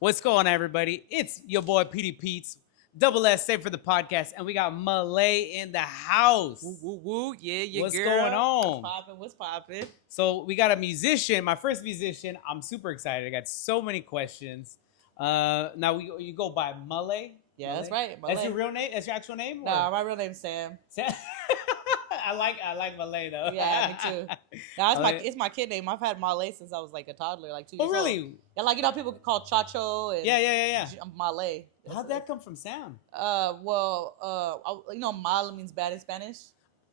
What's going on, everybody? It's your boy PD Pete's double S say for the podcast, and we got Mahlleh in the house. Woo, woo, woo. Yeah, your What's girl. going on? What's poppin'? So we got a musician, my first musician. I'm super excited. I got so many questions. Now you go by Mahlleh. Yeah, that's Mahlleh? right. That's Mahlleh. your real name? That's your actual name? Nah, my real name's Sam. I like Mahlleh though. Yeah, me too. Nah, Mahlleh. it's my kid name. I've had Mahlleh since I was like a toddler, like 2 years Oh old. really? Yeah, like people call Chacho and Yeah. I'm Mahlleh. How'd that come from sound? Mal means bad in Spanish.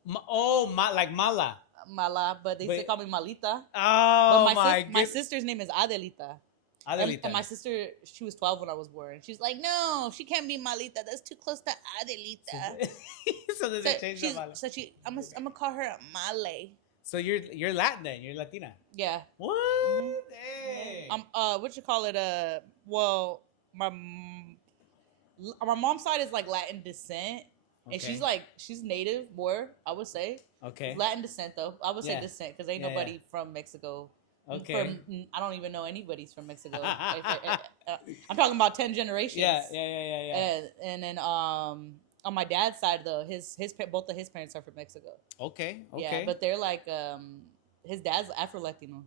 Like mala. Mala, but they But- still call me Malita. Oh But my goodness. sister's name is Adelita. Adelita. And my sister, she was 12 when I was born. She's like, no, she can't be Malita. That's too close to Adelita. So does it change the mala? I'm gonna call her Mahlleh. So you're Latin then? You're Latina? Yeah. What? Mhm. Hey. What you call it? Well, my mom's side is like Latin descent, and she's native, more I would say. Okay. Latin descent though. I would say Yeah. descent because ain't Yeah, nobody from Mexico. Okay. I don't even know anybody's from Mexico. I'm talking about 10 generations. Yeah. And then on my dad's side though, both of his parents are from Mexico. Okay. Yeah, but they're like his dad's Afro Latino.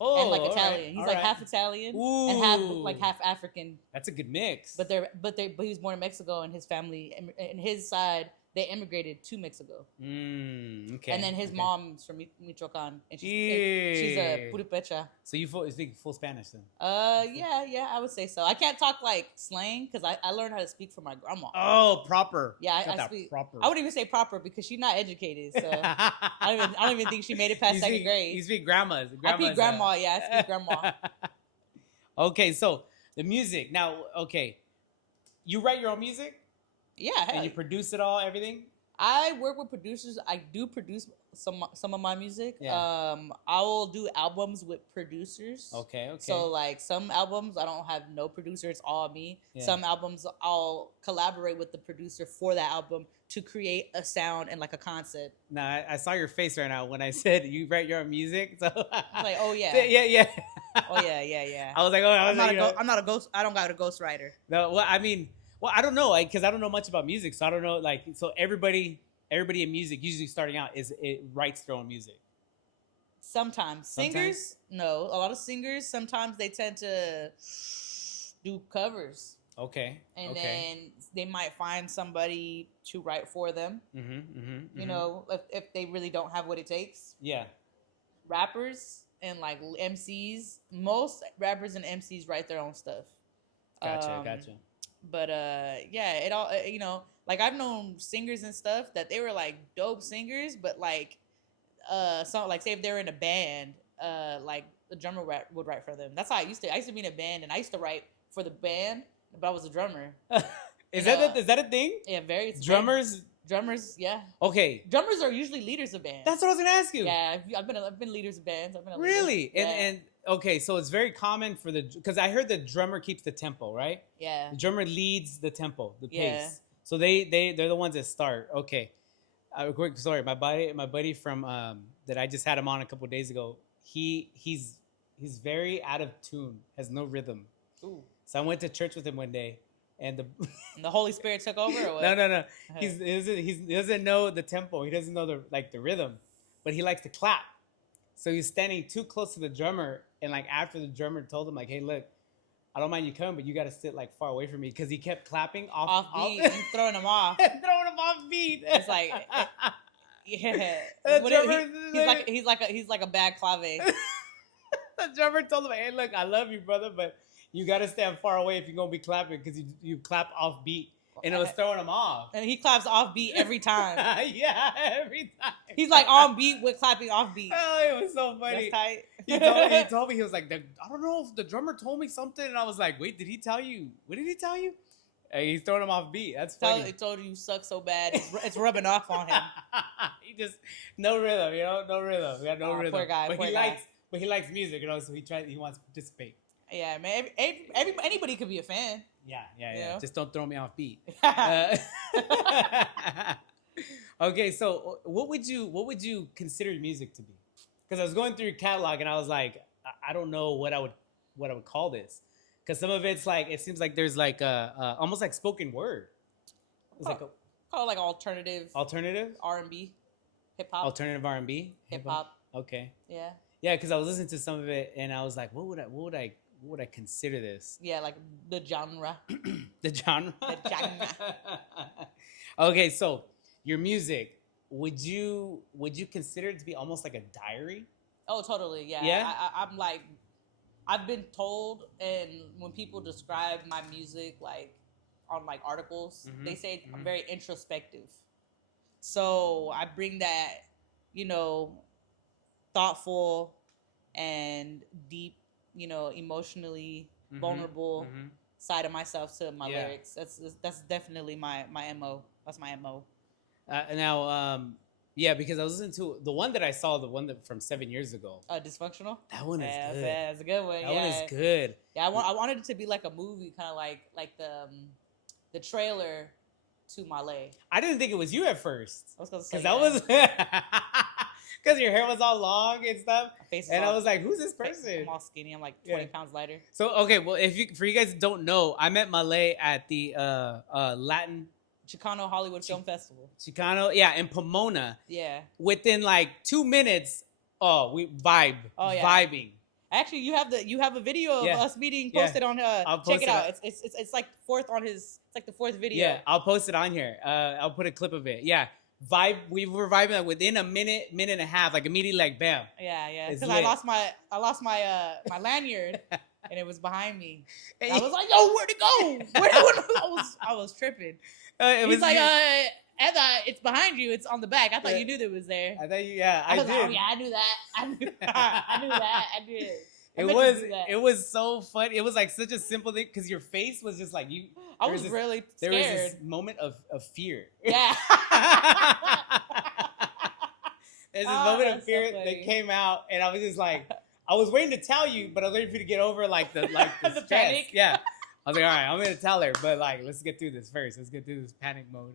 Oh, And like all Italian. right, He's all like right. half Italian Ooh. and half African. That's a good mix. But he was born in Mexico, and his family and his side they immigrated to Mexico. Okay. And then his okay. mom's from Michoacan, and she's a Purupecha. So you speak full Spanish then? Yeah, I would say so. I can't talk like slang because I learned how to speak from my grandma. Oh, proper. Yeah, Got I that speak proper. I wouldn't even say proper because she's not educated, so I don't even think she made it past second grade. You speak grandma's. I speak grandma. Yeah, I speak grandma. Okay, so the music. Now, okay, you write your own music? Yeah, And you produce it all, everything? I work with producers. I do produce some of my music. Yeah. I will do albums with producers. Okay. So like some albums I don't have no producer, it's all me. Yeah. Some albums I'll collaborate with the producer for that album to create a sound and like a concept. Now, I saw your face right now when I said you write your own music. So I'm like, oh yeah. Yeah. Oh yeah. I was like, oh, I'm not a ghost. I don't got a ghostwriter. No, well, I mean, I don't know, because I don't know much about music, so I don't know, like, so everybody in music, usually starting out, writes their own music. Sometimes singers, no. A lot of singers sometimes they tend to do covers. Okay. And then they might find somebody to write for them. You know, if they really don't have what it takes. Yeah. Rappers and like MCs, most rappers and MCs write their own stuff. Gotcha. But yeah, it all like I've known singers and stuff that they were like dope singers, but like some like say if they're in a band, like the drummer would write for them. That's how I used to be in a band, and I used to write for the band, but I was a drummer. Is that a thing? Yeah, very. Drummers, yeah. Okay. Drummers are usually leaders of bands. That's what I was gonna ask you. Yeah, I've been leaders of bands. I've been a leader. Really? Yeah. And okay, so it's very common for because I heard the drummer keeps the tempo, right? Yeah. The drummer leads the tempo, the pace. Yeah. So they're the ones that start. Okay. Quick story. My buddy from that I just had him on a couple of days ago. He's very out of tune, has no rhythm. Ooh. So I went to church with him one day, and the Holy Spirit took over, or what? No. He doesn't know the tempo. He doesn't know the rhythm, but he likes to clap. So he's standing too close to the drummer, and like after the drummer told him like, "Hey, look, I don't mind you coming, but you got to sit like far away from me," because he kept clapping off beat and throwing him off. throwing him off beat. It's like, yeah. He's like a bad clave. The drummer told him, "Hey, look, I love you, brother, but you got to stand far away if you're gonna be clapping, because you clap off beat." And it was throwing him off. And he claps off beat every time. Yeah, every time. He's like on beat with clapping off beat. Oh, it was so funny. That's tight. He told me, he was like, I don't know if the drummer told me something. And I was like, wait, did he tell you? What did he tell you? Hey, he's throwing him off beat. That's funny. He told you you suck so bad. It's rubbing off on him. He just, no rhythm, no rhythm. We got no rhythm. Poor guy, But he likes music, so he wants to participate. Yeah, man. Anybody could be a fan. Yeah. You know? Just don't throw me off beat. Okay, so what would you consider your music to be? Because I was going through your catalog and I was like, I don't know what I would call this. Because some of it's like it seems like there's like a almost like spoken word. It's like a Call it like alternative alternative R&B, hip hop, alternative R&B, hip hop. Okay. Yeah. Yeah, because I was listening to some of it and I was like, what would I consider this? Yeah, like the genre. The genre. The genre. Okay, so your music, would you consider it to be almost like a diary? Oh, totally. Yeah. Yeah? I'm like, I've been told, and when people describe my music, like on like articles, they say I'm very introspective. So I bring that, you know, thoughtful and deep, you know, emotionally vulnerable side of myself to my lyrics. That's definitely my MO. That's my MO. Now, yeah, because I was listening to the one that I saw, the one that from 7 years ago. Dysfunctional. That one is good. That's a good one. That one is good. Yeah, I wanted it to be like a movie, kind of like the trailer to Mahlleh. I didn't think it was you at first. I was gonna say because that was because your hair was all long and stuff, and I was like, "Who's this person?" I'm all skinny. I'm like 20 pounds lighter. So okay, well, for you guys who don't know, I met Mahlleh at the Latin Chicano Hollywood Film Festival. Chicano, yeah, in Pomona. Yeah. Within like 2 minutes, we vibing. Actually, you have a video of us meeting posted on check it out. It's like the fourth video. Yeah, I'll post it on here. I'll put a clip of it. Yeah. We were vibing like within a minute and a half, like immediately, like bam. Yeah. Because I lost my lanyard and it was behind me. And I was like, "Yo, where'd it go? I was tripping." He's like, Eda, it's behind you. It's on the back. I thought you knew that it was there. I thought you, yeah, I did. Like, oh yeah, I knew that. I knew that. I did. It was so fun. It was like such a simple thing because your face was just like you. I was really scared. There was this moment of fear. Yeah. There's this moment of fear that came out, and I was just like, I was waiting to tell you, but I was waiting for you to get over like the the panic. Yeah. I was like, all right, I'm gonna tell her, but like, let's get through this first. Let's get through this panic mode.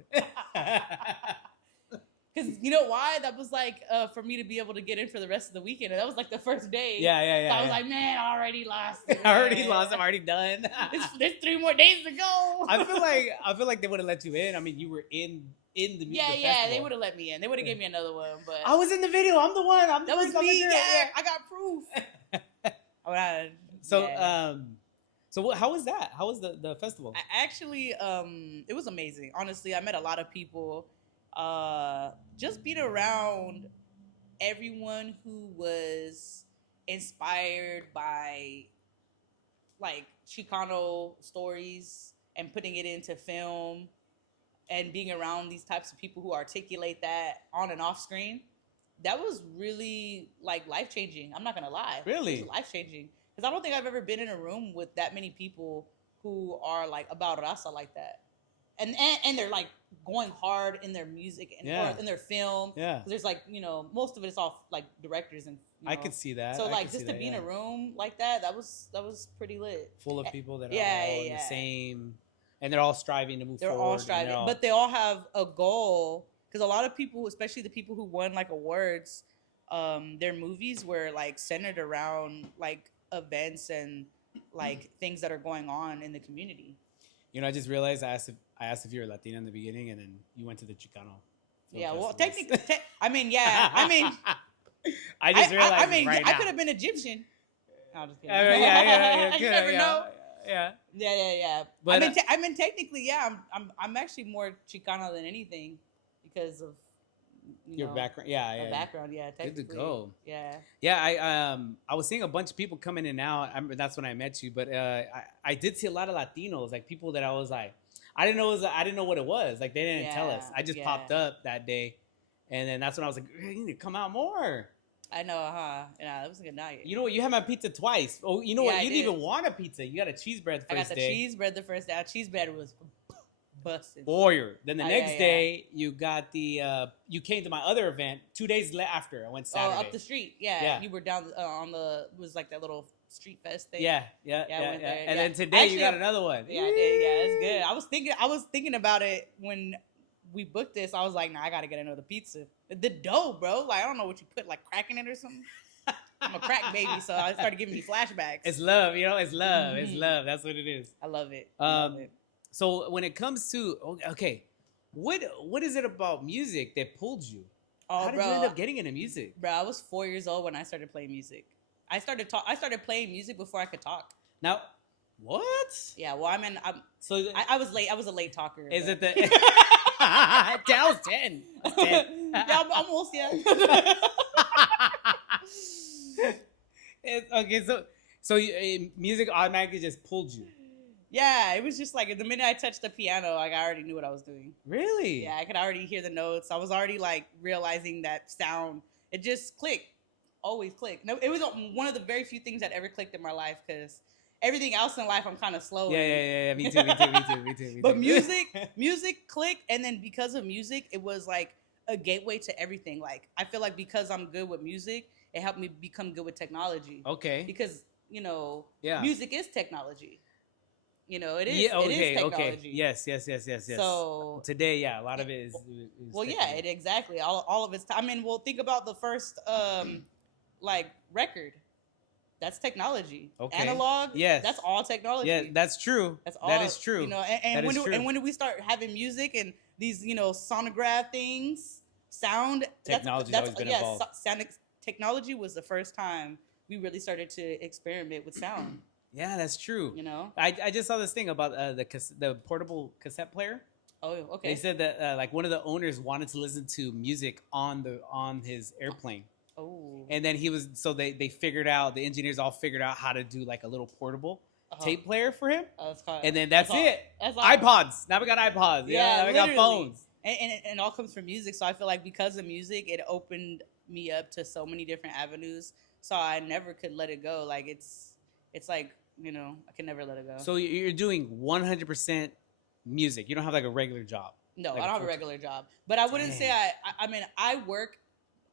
Because you know why? That was like for me to be able to get in for the rest of the weekend, and that was like the first day. Yeah. So I was like, man, I already lost it. I already lost. I'm already done. There's 3 more days to go. I feel like they would have let you in. I mean, you were in the music festival. They would have let me in. They would have gave me another one, but I was in the video. I'm the one. That was me. Yeah, I got proof. So how was that? How was the festival? Actually, it was amazing. Honestly, I met a lot of people. Just being around everyone who was inspired by like Chicano stories and putting it into film, and being around these types of people who articulate that on and off screen, that was really like life changing. I'm not gonna lie. Really, it was life changing. Because I don't think I've ever been in a room with that many people who are like about raza like that, and they're like going hard in their music and or in their film. Yeah, there's like most of it is all like directors and. I could see that. So like just to be in a room like that, that was pretty lit. Full of people that are all the same, and they're all striving to move forward. They're all striving, but they all have a goal. Because a lot of people, especially the people who won like awards, their movies were like centered around like events and like things that are going on in the community. I just realized I asked if you were Latina in the beginning, and then you went to the Chicano. Yeah, well, technically, I mean, I just realized. I could have been Egyptian. No, I'm just kidding. Yeah. You never know. Yeah. But I mean, technically, yeah. I'm actually more Chicano than anything because of your background. Yeah. Background, yeah. Good to go. Yeah. Yeah, I was seeing a bunch of people come in and out. That's when I met you, but I did see a lot of Latinos, like people that I was like, I didn't know what it was. Like they didn't tell us. I just popped up that day, and then that's when I was like, you need to come out more. I know, huh? Yeah, that was a good night. You know what? You had my pizza twice. Oh, you know what? You didn't even want a pizza. You got a cheese bread the first day. I got the cheese bread the first day. Our cheese bread was busted. Warrior. Then the next day, you got the. You came to my other event 2 days after. I went Saturday. Oh, up the street. Yeah. You were down on the. It was like that little street fest thing. Yeah. I went there. And then today actually, you got another one. Yeah, I did. Yeah, it's good. I was thinking about it when we booked this. I was like, nah, I gotta get another pizza. The dough, bro. Like I don't know what you put, like crack in it or something. I'm a crack baby, so I started giving me flashbacks. It's love, you know. It's love. It's Mhm. love. That's what it is. I love it. I love it. So when it comes to okay, what is it about music that pulled you? Oh, How did bro, you end up getting into music? bro, I was 4 years old when I started playing music. I started playing music before I could talk. Now, what? Yeah, well, So I was late. I was a late talker. is but- it the? That was 10. That's 10. yeah, I'm almost Okay, so music automatically just pulled you. Yeah, it was just like the minute I touched the piano, like I already knew what I was doing. Really? Yeah, I could already hear the notes. I was already like realizing that sound. It just clicked, always clicked. No, it was one of the very few things that ever clicked in my life because everything else in life I'm kind of slow. Yeah. Me too. But music clicked, and then because of music, it was like a gateway to everything. Like I feel like because I'm good with music, it helped me become good with technology. Okay. Because Yeah. music is technology. It is. Yeah. It is Okay. technology. Yes. So today, yeah, a lot of it is well, yeah, technology. exactly. All of it's. I mean, well, think about the first like record. That's technology. Okay. Analog. Yes. That's all technology. Yeah, that's true. That's all. That is true. And That is true. and when did we start having music and these sonograph things, sound? Technology's always been involved. Technology was the first time we really started to experiment with sound. Yeah, that's true. I I just saw this thing about the portable cassette player. Oh, okay. They said that like one of the owners wanted to listen to music on his airplane. Oh. And then they figured out, the engineers all figured out how to do like a little portable tape player for him. And then that's it. That's all. iPods. Now we got iPods. Yeah, now we got phones. And it all comes from music. So I feel like because of music, it opened me up to so many different avenues. So I never could let it go. Like it's like, I can never let it go. So you're doing 100% music. You don't have like a regular job. No, like I don't have a regular job. But I wouldn't say I mean, I work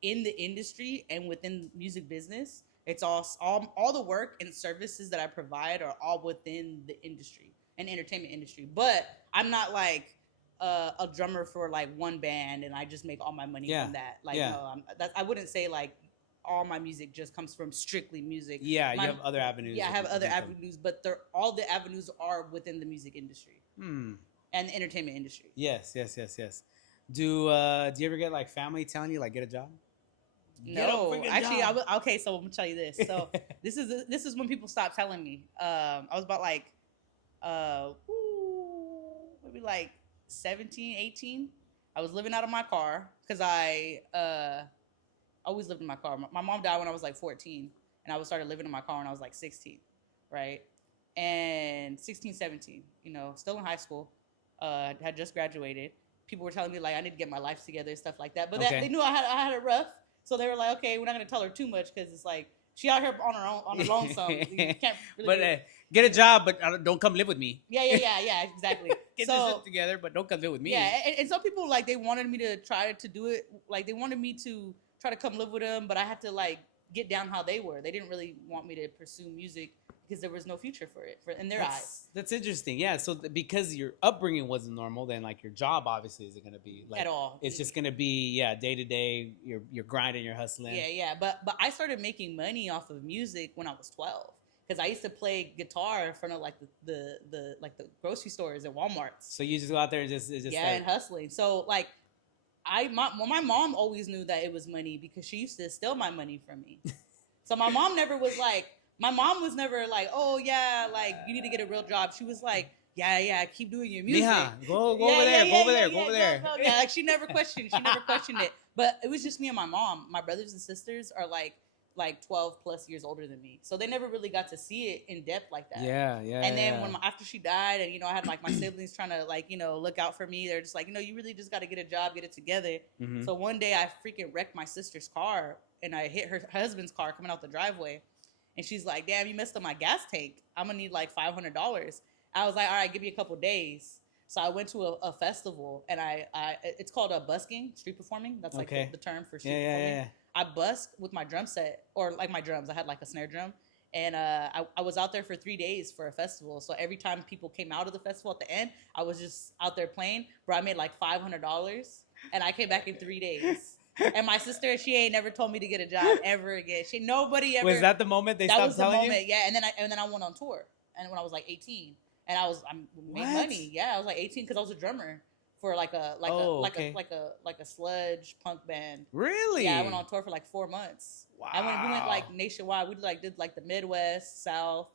in the industry and within music business. It's all the work and services that I provide are all within the industry and entertainment industry. But I'm not like a drummer for like one band and I just make all my money from that. Like no, I wouldn't say like all my music just comes from strictly music. Yeah, you have other avenues. Yeah, I have other avenues, but all the avenues are within the music industry and the entertainment industry. Yes. Do you ever get like family telling you like get a job? No, actually, okay. So I'm gonna tell you this. So this is when people stopped telling me. I was about like, maybe like 17, 18. I was living out of my car because I always lived in my car. My mom died when I was like 14, and I started living in my car when I was like 16, right? And 16, 17, still in high school, had just graduated. People were telling me like I need to get my life together and stuff like that. But they knew I had it rough. So they were like, okay, we're not gonna tell her too much because it's like she out here on her lonesome. You can't really get a job, but don't come live with me. Yeah, exactly. Get your shit together, but don't come live with me. Yeah, and some people like they wanted me to try to do it. Like they wanted me to try to come live with them, but I had to like get down how they were. They didn't really want me to pursue music because there was no future for it in their eyes. That's interesting. Yeah. So because your upbringing wasn't normal, then like your job obviously isn't going to be like at all. It's just going to be day to day. You're grinding, you're hustling. Yeah. But I started making money off of music when I was 12 because I used to play guitar in front of like the grocery stores and Walmarts. So you just go out there and just and hustling. So like. My mom always knew that it was money because she used to steal my money from me. So my mom was never like, oh yeah, like you need to get a real job. She was like, yeah, keep doing your music. Mija, go over there. Yeah, like she never questioned it. But it was just me and my mom. My brothers and sisters are like 12 plus years older than me. So they never really got to see it in depth like that. Yeah. And then after she died and, I had like my siblings trying to like, look out for me. They're just like, you really just got to get a job, get it together. Mm-hmm. So one day I freaking wrecked my sister's car and I hit her husband's car coming out the driveway. And she's like, damn, you messed up my gas tank. I'm going to need like $500. I was like, all right, give me a couple days. So I went to a festival and it's called busking, street performing. That's like the term for street performing. Yeah. I busked with my drum set or like my drums. I had like a snare drum and I was out there for 3 days for a festival. So every time people came out of the festival at the end, I was just out there playing. Bro, I made like $500 and I came back in 3 days. And my sister, she ain't never told me to get a job ever again. Nobody ever. Was that the moment they that stopped was the telling moment, you? yeah. And then I went on tour, and when I was like 18, and I made What? money. Yeah, I was like 18 because I was a drummer for Oh, okay. like a sludge punk band. Really? Yeah, I went on tour for like 4 months. Wow. And when we went like nationwide, we did like the Midwest, South.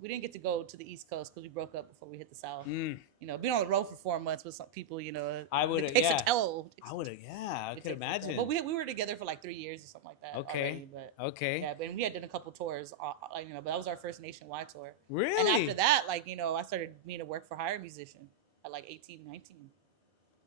We didn't get to go to the East Coast because we broke up before we hit the South. Mm, You know, being on the road for 4 months with some people, you know, I would it have. takes Yeah. a toll. I would have. Yeah, I It could takes a toll. imagine. But we were together for like 3 years or something like that. Okay. Already, but Okay. yeah, but we had done a couple tours, you know, but that was our first nationwide tour. Really? And after that, like, you know, I started being a work for hire musician at like 18, 19.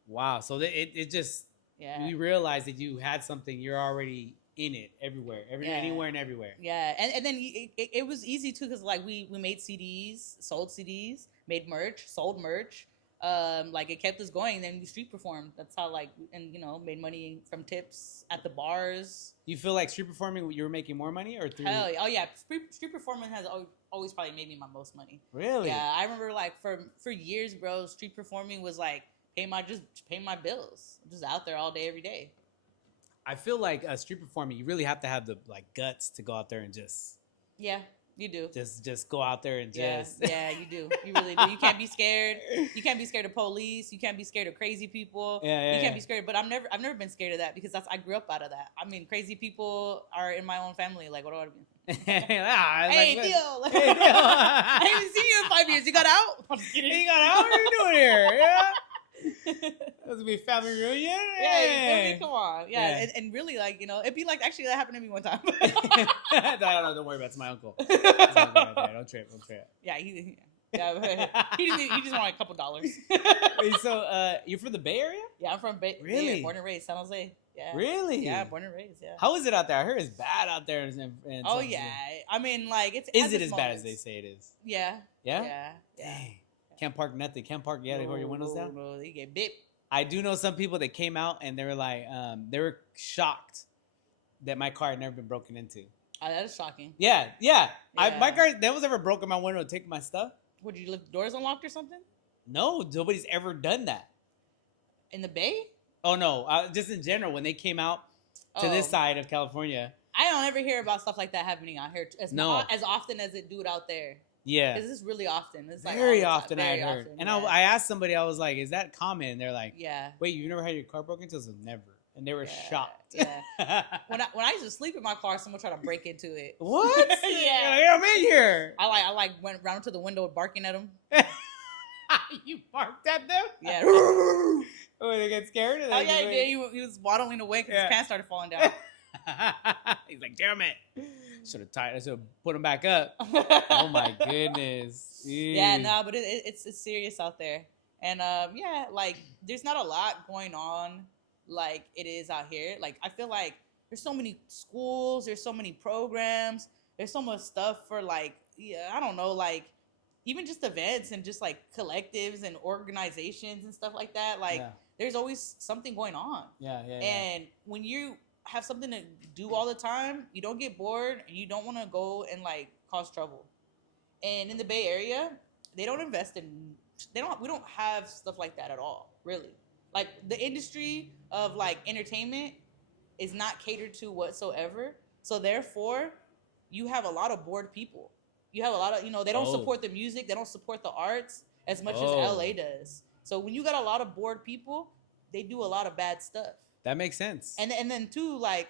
Wow. So it just Yeah. you realized that you had something. You're already in it everywhere, Yeah. anywhere and everywhere. Yeah, and then it was easy too because like we made CDs, sold CDs, made merch, sold merch. Like it kept us going. Then we street performed. That's how like and you know made money from tips at the bars. You feel like street performing, you were making more money, or through? Hell, oh yeah, street performing has always probably made me my most money. Really? Yeah, I remember like for years, bro. Street performing was like paying my bills. Just out there all day, every day. I feel like street performing, you really have to have the like guts to go out there and Yeah, you do. just go out there and just Yeah, you do. You really do. You can't be scared. You can't be scared of police. You can't be scared of crazy people. Yeah, you can't be scared. But I've never been scared of that because I grew up out of that. I mean, crazy people are in my own family. Like, what do I mean? Hey, Theo. Hey, Theo. I haven't seen you in 5 years. You got out? I'm just kidding. You got out? What are you doing here? Yeah. This will be a family reunion. Yeah, you feel me? Come on. Yeah, Yeah. And really, like, you know, it'd be like, actually, that happened to me one time. No, don't worry about it. It's my uncle. It's my uncle right there. Don't trip. Yeah, he just wanted a couple dollars. Wait, so you're from the Bay Area? Yeah, I'm from Bay. Really? Yeah, born and raised, San Jose. Yeah. Really? Yeah, born and raised. Yeah. How is it out there? I heard it's bad out there. Oh yeah, I mean, like it's. Is it as bad as they say it is? Yeah. Yeah. Yeah. Dang. Can't park nothing. Can't park. You gotta hold your windows down. No, they get bit. I do know some people that came out and they were like, they were shocked that my car had never been broken into. Oh, that is shocking. Yeah. Yeah. My car, that was ever broken my window to take my stuff. Would you leave the doors unlocked or something? No, nobody's ever done that. In the Bay? Oh no, just in general when they came out to this side of California. I don't ever hear about stuff like that happening out here as often as it do it out there. Yeah, because it's really often. It's like very often I heard. Often, and yeah. I asked somebody, I was like, "Is that common?" And they're like, "Yeah." Wait, you've never had your car broken into? I said, never. And they were shocked. Yeah. when I used to sleep in my car, someone tried to break into it. What? Yeah. Like, I'm in here. I went round to the window barking at them. You barked at them? Yeah. Oh, they get scared? Oh yeah, he did. He was waddling away because his pants started falling down. He's like, damn it. Should have put him back up. Oh my goodness. Yeah, no, but it's serious out there. And yeah, like there's not a lot going on like it is out here. Like I feel like there's so many schools, there's so many programs, there's so much stuff for like, yeah, I don't know, like even just events and just like collectives and organizations and stuff like that. Like there's always something going on. Yeah. And when you have something to do all the time, you don't get bored and you don't want to go and like cause trouble. And in the Bay Area, we don't have stuff like that at all, really. Like the industry of like entertainment is not catered to whatsoever. So therefore, you have a lot of bored people. You have a lot of, they don't support the music, they don't support the arts as much as LA does. So when you got a lot of bored people, they do a lot of bad stuff. That makes sense. And then too, like,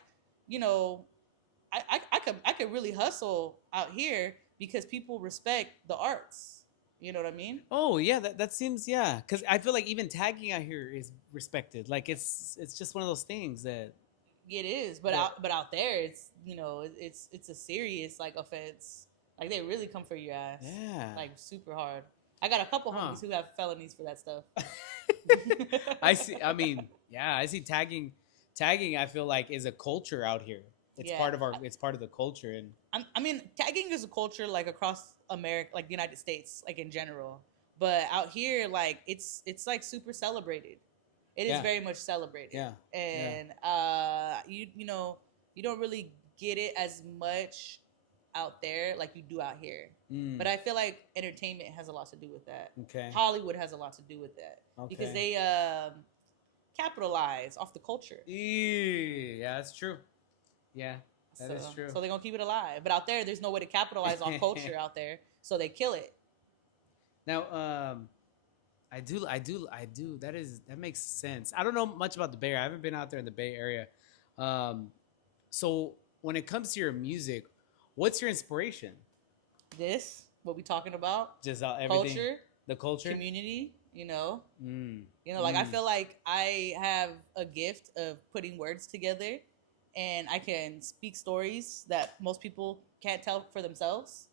I could really hustle out here because people respect the arts. You know what I mean? Oh yeah, that seems because I feel like even tagging out here is respected. Like it's just one of those things that it is. But out there, it's it's a serious like offense. Like they really come for your ass. Yeah. Like super hard. I got a couple homies who have felonies for that stuff. I see. I mean, I see tagging. Tagging, I feel like, is a culture out here. It's part of It's part of the culture, and I mean, tagging is a culture like across America, like the United States, like in general. But out here, like it's like super celebrated. It is very much celebrated. Yeah. And you don't really get it as much out there like you do out here. But I feel like entertainment has a lot to do with that. Okay. Hollywood has a lot to do with that. Okay. Because they capitalize off the culture. Yeah, that's true. Yeah, that is true. So they're gonna keep it alive. But out there, there's no way to capitalize on culture out there. So they kill it. Now, I do. That makes sense. I don't know much about the Bay Area. I haven't been out there in the Bay Area. So when it comes to your music, what's your inspiration? What we talking about? Just everything. Culture, the culture, community. Mm. Like I feel like I have a gift of putting words together, and I can speak stories that most people can't tell for themselves.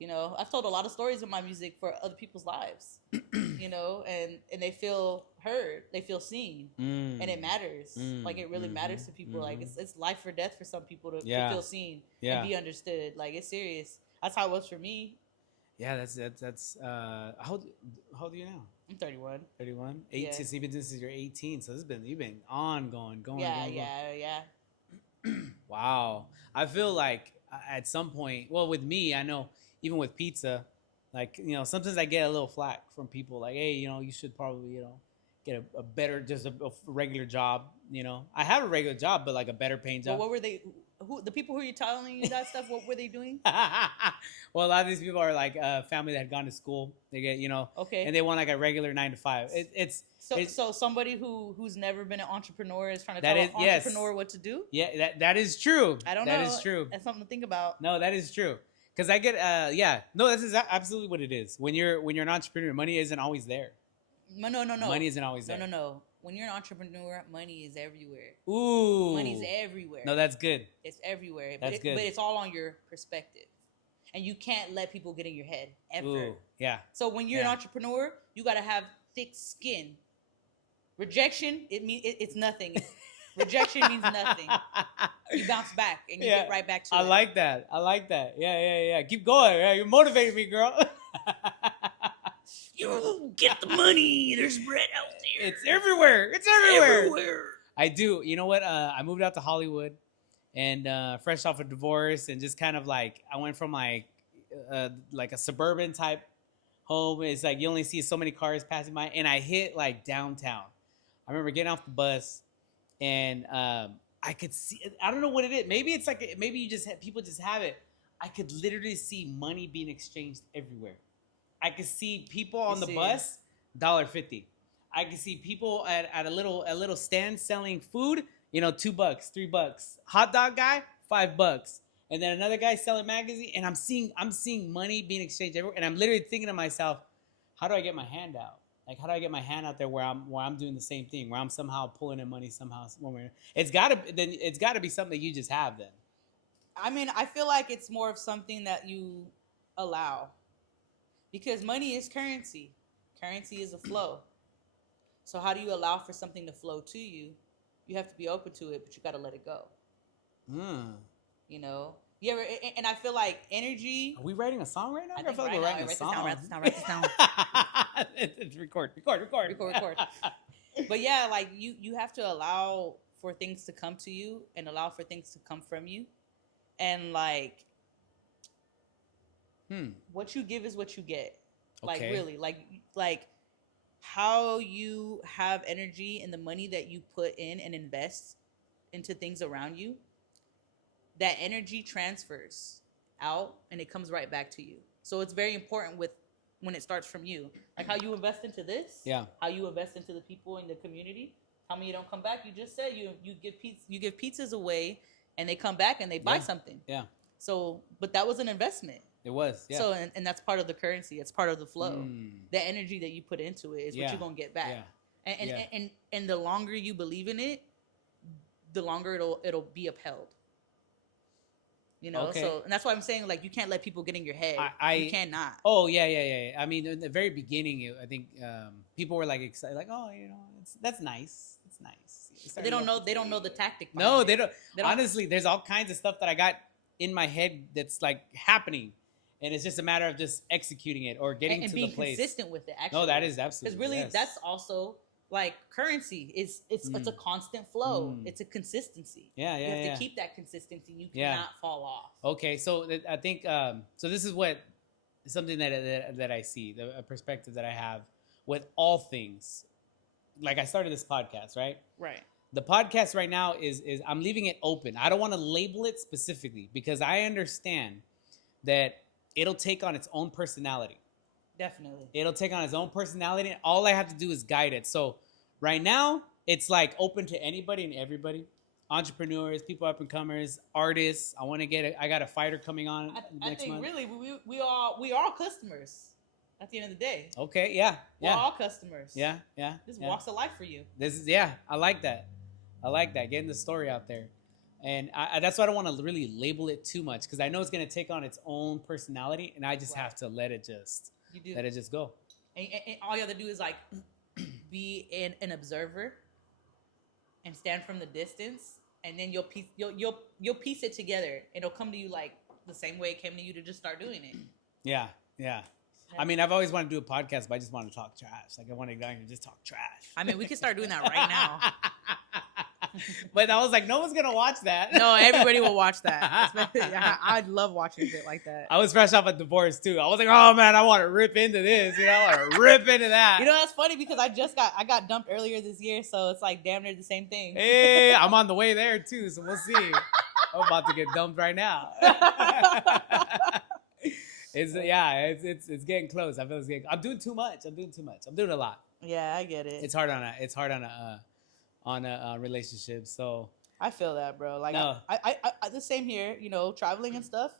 I've told a lot of stories in my music for other people's lives. And they feel heard, they feel seen, and it matters. Like it really matters to people. Like it's life or death for some people to feel seen and be understood. Like it's serious. That's how it was for me. Yeah, that's how old are you now? I'm 31. 31? 18. Yeah. So this is your 18. So you've been on going. Yeah. Wow. I feel like at some point, well, with me, I know even with pizza, like, sometimes I get a little flack from people like, hey, you should probably, get a better, just a regular job. I have a regular job, but like a better paying job. Well, what were they? The people who are telling you that stuff, what were they doing? Well, a lot of these people are like family that had gone to school. They get, okay, and they want like a regular 9 to 5. So somebody who's never been an entrepreneur is trying to tell an entrepreneur what to do. Yeah, that is true. I don't know. That is true. That's something to think about. No, that is true. Because I get no, this is absolutely what it is. When you're an entrepreneur, money isn't always there. No. Money isn't always there. No. When you're an entrepreneur, money is everywhere. Ooh. Money's everywhere. No, that's good. It's everywhere. That's good. But it's all on your perspective. And you can't let people get in your head, ever. Ooh, yeah. So when you're an entrepreneur, you got to have thick skin. Rejection, it's nothing. Rejection means nothing. You bounce back and you get right back to it. I like that. Yeah. Keep going. Yeah, you motivated me, girl. You get the money. There's bread out there. It's everywhere. I do. You know what? I moved out to Hollywood, and fresh off a divorce, and just kind of like I went from like a suburban type home. It's like you only see so many cars passing by, and I hit like downtown. I remember getting off the bus, and I could see. I don't know what it is. Maybe it's like maybe people just have it. I could literally see money being exchanged everywhere. I could see people on the bus, $1.50. I could see people at a little stand selling food, $2, $3. Hot dog guy, $5. And then another guy selling magazine, and I'm seeing money being exchanged everywhere. And I'm literally thinking to myself, how do I get my hand out? Like, how do I get my hand out there where I'm doing the same thing, where I'm somehow pulling in money somehow? It's gotta be something that you just have then. I mean, I feel like it's more of something that you allow. Because money is currency. Currency is a flow. So how do you allow for something to flow to you? You have to be open to it, but you got to let it go. You ever? And I feel like energy. Are we writing a song right now? I feel like we're writing a song. Write this down. It's record. But yeah, like you have to allow for things to come to you and allow for things to come from you, and like. What you give is what you get. Like really, like how you have energy and the money that you put in and invest into things around you, that energy transfers out and it comes right back to you. So it's very important when it starts from you. Like how you invest into this, how you invest into the people in the community. How many don't come back? You just said you give pizzas away and they come back and they buy something. Yeah. So, but that was an investment. It was, yeah. So, and that's part of the currency. It's part of the flow. The energy that you put into it is what you're gonna get back. Yeah. And the longer you believe in it, the longer it'll be upheld. So and that's why I'm saying like you can't let people get in your head. You cannot. Oh yeah. I mean, in the very beginning, I think people were like excited, like, oh, that's nice. It's nice. But they don't know. They don't know the tactic. No, they don't. Honestly, there's all kinds of stuff that I got in my head that's like happening. And it's just a matter of just executing it or getting to the place. And being consistent with it, actually. No, that is absolutely. Because really, that's also like currency. It's a constant flow. It's a consistency. Yeah. You have to keep that consistency. You cannot fall off. Okay, so I think so. This is something that I see, a perspective that I have with all things. like I started this podcast, right? Right. The podcast right now is I'm leaving it open. I don't want to label it specifically because I understand that it'll take on its own personality. Definitely. It'll take on its own personality, and all I have to do is guide it. So right now, it's like open to anybody and everybody. Entrepreneurs, people up and comers, artists. I got a fighter coming on next month. Really we are customers at the end of the day. Okay, yeah. We're all customers. Yeah. This walks of life for you. This is I like that. Getting the story out there. And that's why I don't want to really label it too much because I know it's going to take on its own personality, and I just have to let it just go. And all you have to do is like be an observer and stand from the distance, and then you'll piece it together. It'll come to you like the same way it came to you to just start doing it. Yeah. I mean, I've always wanted to do a podcast, but I just want to talk trash. Like I want to go and just talk trash. I mean, we can start doing that right now. But I was like, no one's gonna watch that. No, everybody will watch that. I love watching shit like that. I was fresh off a divorce too. I was like, oh man, I want to rip into this. I want to rip into that. That's funny because I got dumped earlier this year, so it's like damn near the same thing. Hey, I'm on the way there too, so we'll see. I'm about to get dumped right now. It's getting close. I feel it's getting. I'm doing too much. I'm doing a lot. Yeah, I get it. It's hard on a relationship. So I feel that, bro. Like no. I the same here. Traveling and stuff.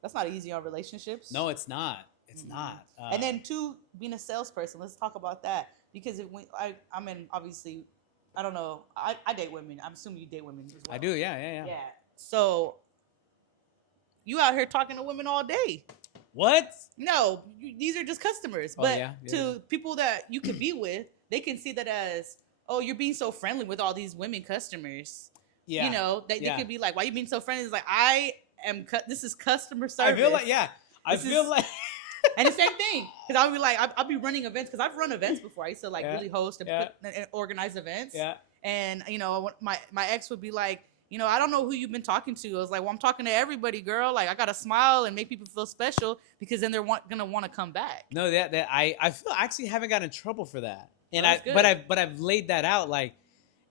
That's not easy on relationships. No, it's not. It's not. And then two, being a salesperson. Let's talk about that because I mean, obviously, I don't know. I date women. I'm assuming you date women as well. I do. Yeah. Yeah. So you out here talking to women all day. What? No, these are just customers. But to people that you can be with, they can see that as, oh, you're being so friendly with all these women customers. Yeah. They could be like, why are you being so friendly? It's like, this is customer service. I feel like. And the same thing. Because I'll be like, I'll be running events. Because I've run events before. I used to really host and organize events. Yeah. And, my ex would be like, I don't know who you've been talking to. I was like, well, I'm talking to everybody, girl. Like, I got to smile and make people feel special because then they're going to want to come back. No, I feel I actually haven't gotten in trouble for that. And but I've laid that out. Like,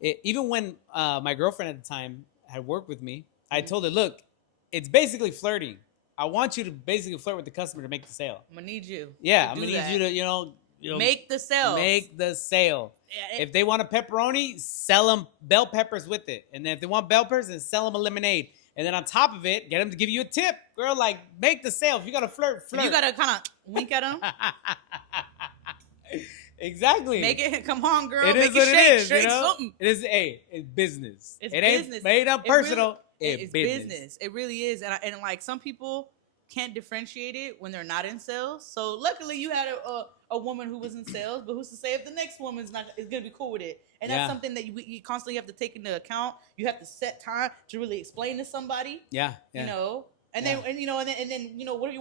even when my girlfriend at the time had worked with me, I told her, look, it's basically flirting. I want you to basically flirt with the customer to make the sale. I'm going to need you. Yeah, I'm going to need you to, make the sale. Make the sale. Yeah, if they want a pepperoni, sell them bell peppers with it. And then if they want bell peppers, then sell them a lemonade. And then on top of it, get them to give you a tip. Girl, like, make the sale. If you got to flirt. You got to kind of wink at them. Exactly. Make it, come on, girl. It make is what shake, it is. shake something. It is, it's business. It business. Ain't made up personal. It's business. It really is. And like, some people can't differentiate it when they're not in sales. So luckily you had a woman who was in sales, but who's to say if the next woman's is going to be cool with it? And that's something that you constantly have to take into account. You have to set time to really explain to somebody. Yeah. Then what do you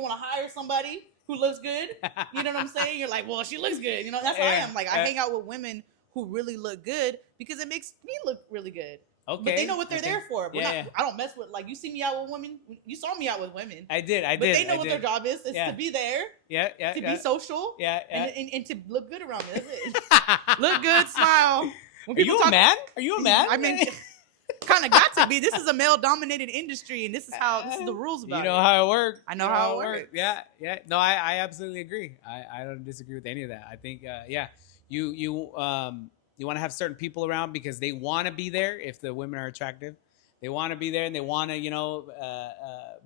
want to hire somebody who looks good? You know what I'm saying? You're like, well, she looks good. That's how I am. Like, I hang out with women who really look good because it makes me look really good. Okay. But they know what they're there for. I don't mess with, like, you see me out with women. You saw me out with women. I did. But they know what their job is. It's to be there. Yeah. To be social. Yeah. And to look good around me. That's it. Look good, smile. Are you a man? Are you a man? I mean, kind of got to be. This is a male-dominated industry, and this is the rules about it. You know how it works. I know how it works. Yeah. No, I absolutely agree. I don't disagree with any of that. I think, you want to have certain people around because they want to be there if the women are attractive. They want to be there and they want to,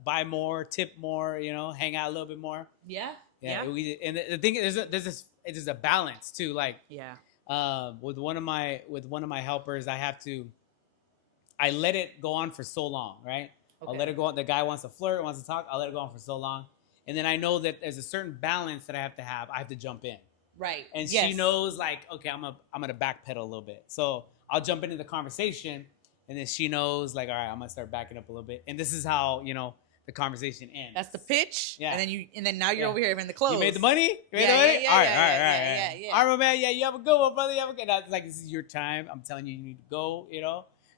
buy more, tip more, hang out a little bit more. Yeah. And the thing is, there's a balance too. Like, with one of my helpers, I let it go on for so long, right? Okay. I'll let it go on. The guy wants to flirt, wants to talk. I'll let it go on for so long. And then I know that there's a certain balance that I have to have. I have to jump in. Right. And she knows, like, okay, I'm gonna backpedal a little bit. So I'll jump into the conversation, and then she knows, like, all right, I'm gonna start backing up a little bit. And this is how the conversation ends. That's the pitch. Yeah. And then now you're over here in the close. You made the money. Yeah. All right, my man. Yeah, you have a good one, brother. You have a good. Like, this is your time. I'm telling you, you need to go.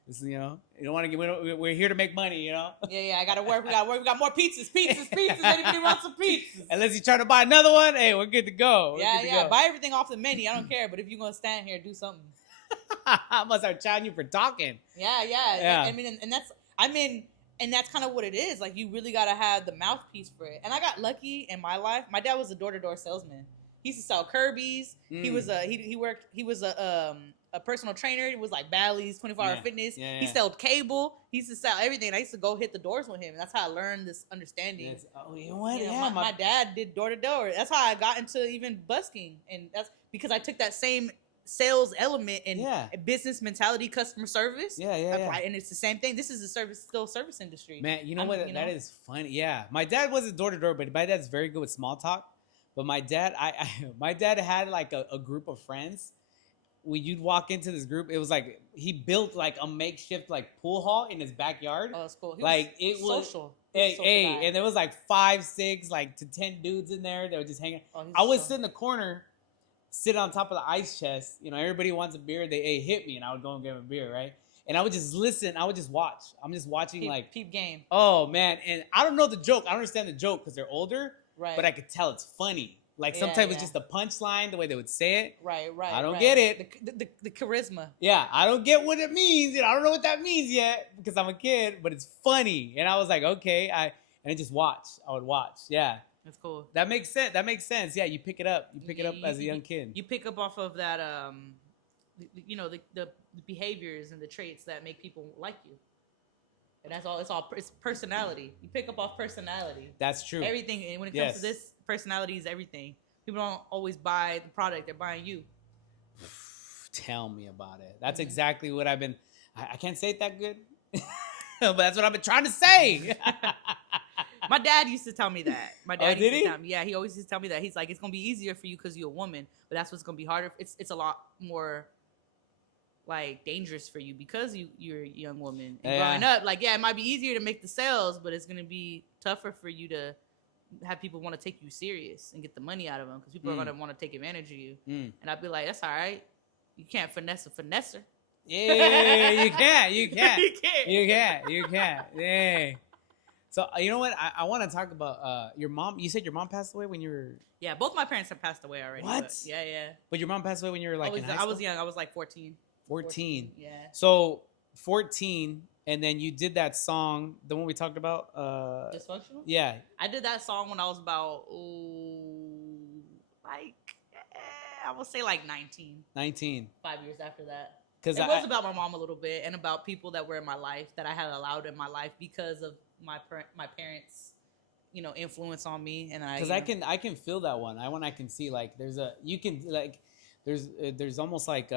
This is, you don't want to get. We're here to make money. Yeah. I gotta work. We got more pizzas. Anybody want some pizzas? Unless you're trying to buy another one, hey, we're good to go. Yeah. Buy everything off the menu. I don't care. But if you're gonna stand here, do something. I must start challenging you for talking. Yeah. I mean, and that's kind of what it is. Like, you really gotta have the mouthpiece for it. And I got lucky in my life. My dad was a door-to-door salesman. He used to sell Kirby's. He was a personal trainer. It was like Bally's, 24-hour fitness. He sold cable. He used to sell everything. I used to go hit the doors with him. And that's how I learned this understanding. You know what? My dad did door-to-door. That's how I got into even busking. And that's because I took that same sales element and business mentality, customer service. And it's the same thing. This is a service industry. Man, you know what? That is funny. Yeah. My dad wasn't door-to-door, but my dad's very good with small talk. But my dad, my dad had like a group of friends. When you'd walk into this group, it was like he built like a makeshift like pool hall in his backyard. Oh, that's cool. It was social. And there was like 5, 6, like to 10 dudes in there that were just hanging. I would sit in the corner, sit on top of the ice chest. You know, everybody wants a beer. They hit me, and I would go and give them a beer, right? And I would just listen. I would just watch. I'm just watching peep game. Oh man, and I don't know the joke. I don't understand the joke because they're older. Right. But I could tell it's funny. Like sometimes it's just a punchline, the way they would say it. Right. I don't get it. The charisma. Yeah, I don't get what it means. I don't know what that means yet because I'm a kid, but it's funny. And I was like, okay. I just watch. I would watch. Yeah. That's cool. That makes sense. Yeah, you pick it up. You pick it up as a young kid. You pick up off of that, the behaviors and the traits that make people like you. And that's all. It's personality. You pick up off personality. That's true. Everything. And when it comes to this, personality is everything. People don't always buy the product; they're buying you. Tell me about it. That's exactly what I've been. I can't say it that good, but that's what I've been trying to say. My dad used to tell me that. My dad did he? Tell me, he always used to tell me that. He's like, it's gonna be easier for you because you're a woman, but that's what's gonna be harder. It's a lot more like dangerous for you because you're a young woman and growing up. Like, it might be easier to make the sales, but it's gonna be tougher for you to have people want to take you serious and get the money out of them because people are gonna want to take advantage of you. And I'd be like, that's all right. You can't finesse a finesser. Yeah, you can't. You can't. Yeah. So you know what? I want to talk about your mom. You said your mom passed away when you were. Yeah, both my parents have passed away already. What? But yeah. But your mom passed away when you were like in high school? I was young. I was like 14. 14. Yeah. So 14, and then you did that song, the one we talked about. Dysfunctional? Yeah. I did that song when I was about, I would say like 19. 19. 5 years after that. Because it was about my mom a little bit and about people that were in my life that I had allowed in my life because of my parents, influence on me. And because I can feel that one. I can see like there's almost like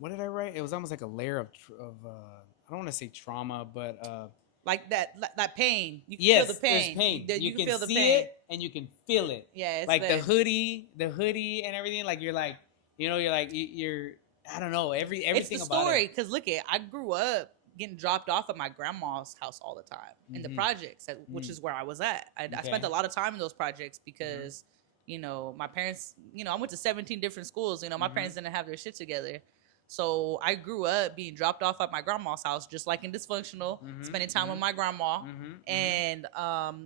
what did I write? It was almost like a layer of I don't want to say trauma, but like that pain. You can feel the pain. There's pain. You can feel the see pain. it and you can feel it. Yeah, it's like there. the hoodie and everything. Like you're like, you're I don't know everything about it. It's the story because look I grew up getting dropped off at my grandma's house all the time in the projects, which is where I was at. I spent a lot of time in those projects because my parents. I went to 17 different schools. My parents didn't have their shit together. So I grew up being dropped off at my grandma's house, just like in Dysfunctional, spending time with my grandma, and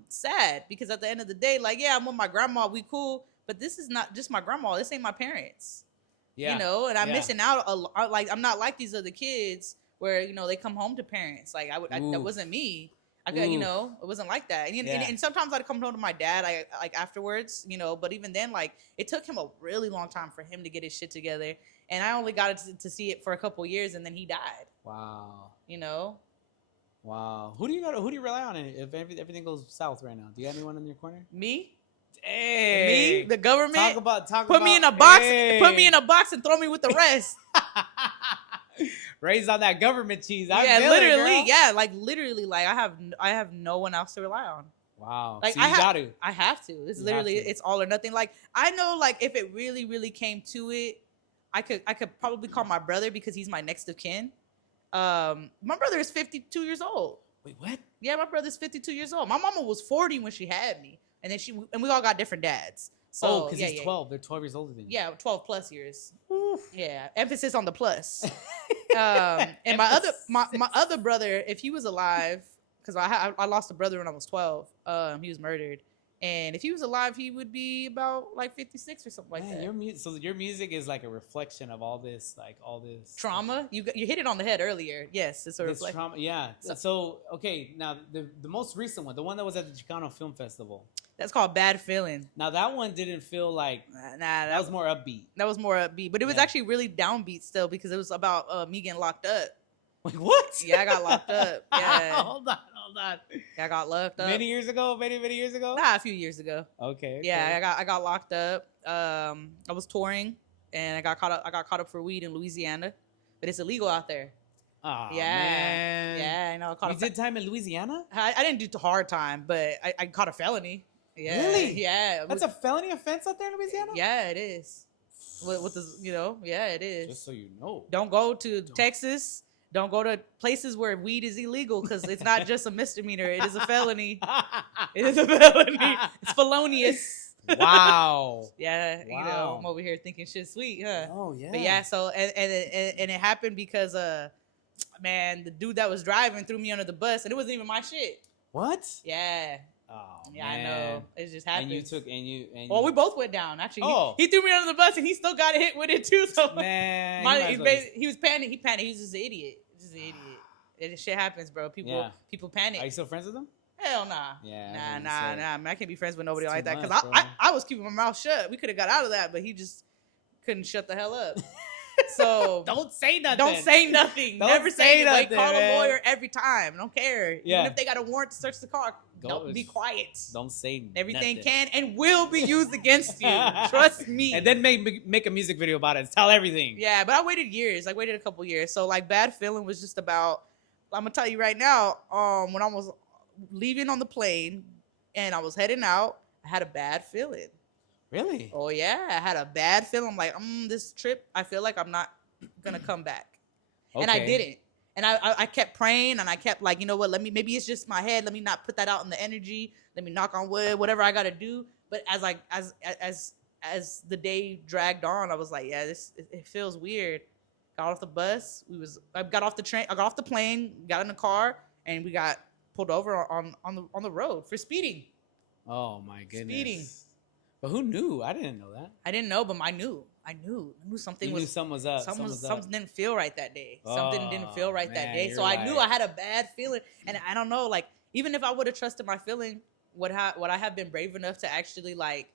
sad because at the end of the day, like, yeah, I'm with my grandma, we cool, but this is not just my grandma. This ain't my parents, and I'm missing out a lot. Like, I'm not like these other kids where they come home to parents. Like that wasn't me. I could, it wasn't like that. And sometimes I'd come home to my dad, like afterwards, but even then, like, it took him a really long time for him to get his shit together. And I only got to see it for a couple years, and then he died. Wow. Wow. Who do you rely on if everything goes south right now? Do you have anyone in your corner? Me? Hey. Me? The government? Put me in a box. Hey. Put me in a box and throw me with the rest. Raised on that government cheese. Literally, like I have no one else to rely on. Wow. Like, so you got to. I have to. It's literally, it's all or nothing. Like, I know, like, if it really, really came to it, I could probably call my brother because he's my next of kin. My brother is 52 years old. Wait, what? Yeah, my brother's 52 years old. My mama was 40 when she had me, and then we all got different dads. So, because he's 12. They're 12 years older than you. Yeah, 12 plus years. Oof. Yeah, emphasis on the plus. And my other brother, if he was alive, because I lost a brother when I was 12. He was murdered, And if he was alive, he would be about like 56 or something like Man, that. so your music is like a reflection of all this, like all this Trauma. You hit it on the head earlier. Yes, it's a this reflection. trauma. Yeah. So okay, now the most recent one, the one that was at the Chicano Film Festival. That's called Bad Feeling. Now that one didn't feel like Nah, that was more upbeat. That was more upbeat, but it was Yeah. actually really downbeat still because it was about me getting locked up. Like what? Yeah, I got locked up. Yeah, hold on. I got locked up. Many years ago, many years ago. Nah, a few years ago. Okay. Yeah, I got locked up. I was touring and I got caught up for weed in Louisiana, but it's illegal out there. Oh, Yeah, man. yeah, I know. You did time in Louisiana? I didn't do the hard time, but I caught a felony. Yeah, Really? Yeah, That's a felony offense out there in Louisiana? yeah, it is. With the yeah, it is. Just so you know. Don't go to Texas. Don't go to places where weed is illegal because it's not just a misdemeanor. It is a felony. It is a felony. It's felonious. Wow. Yeah, you know, Wow. I'm over here thinking shit sweet, huh? Oh yeah. But yeah, so and it happened because man, the dude that was driving threw me under the bus and it wasn't even my shit. What? Yeah. Oh Yeah, man. I know. It just happened. And you took and Well, we both went down. Actually, Oh. he threw me under the bus and he still got hit with it too. So man. he was panicked. He panicked. He was just an idiot. Just an idiot. It shit happens, bro. People panic. Are you still friends with them? Hell nah. Yeah, Nah. Man, I can't be friends with nobody It's like too that. Cause much, I was keeping my mouth shut. We could have got out of that, but he just couldn't shut the hell up. So Don't say nothing. don't say nothing. Don't Never say say anything. Like, nothing, call man. a lawyer every time. Don't care. Yeah. Even if they got a warrant to search the car, don't be quiet. Don't say Everything nothing. can and will be used against you. Trust me. And then make a music video about it. Tell everything. Yeah, but I waited years. I waited a couple years. So like Bad Feeling was just about, I'm gonna tell you right now, when I was leaving on the plane and I was heading out, I had a bad feeling. Really? Oh yeah, I had a bad feeling. I'm like, this trip, I feel like I'm not gonna come back. And I didn't. And I kept praying and I kept like, you know what, maybe it's just my head. Let me not put that out in the energy. Let me knock on wood, whatever I gotta do. But as the day dragged on, I was like, yeah, it feels weird. Got off the bus. I got off the train. I got off the plane. Got in the car, and we got pulled over on the road for speeding. Oh my goodness. Speeding. But who knew? I didn't know that. I didn't know, but I knew something You was. knew something was up. Something didn't feel right that day. Something didn't feel right that man, day. you're So I knew right. I had a bad feeling, and I don't know. Like even if I would have trusted my feeling, would I have been brave enough to actually like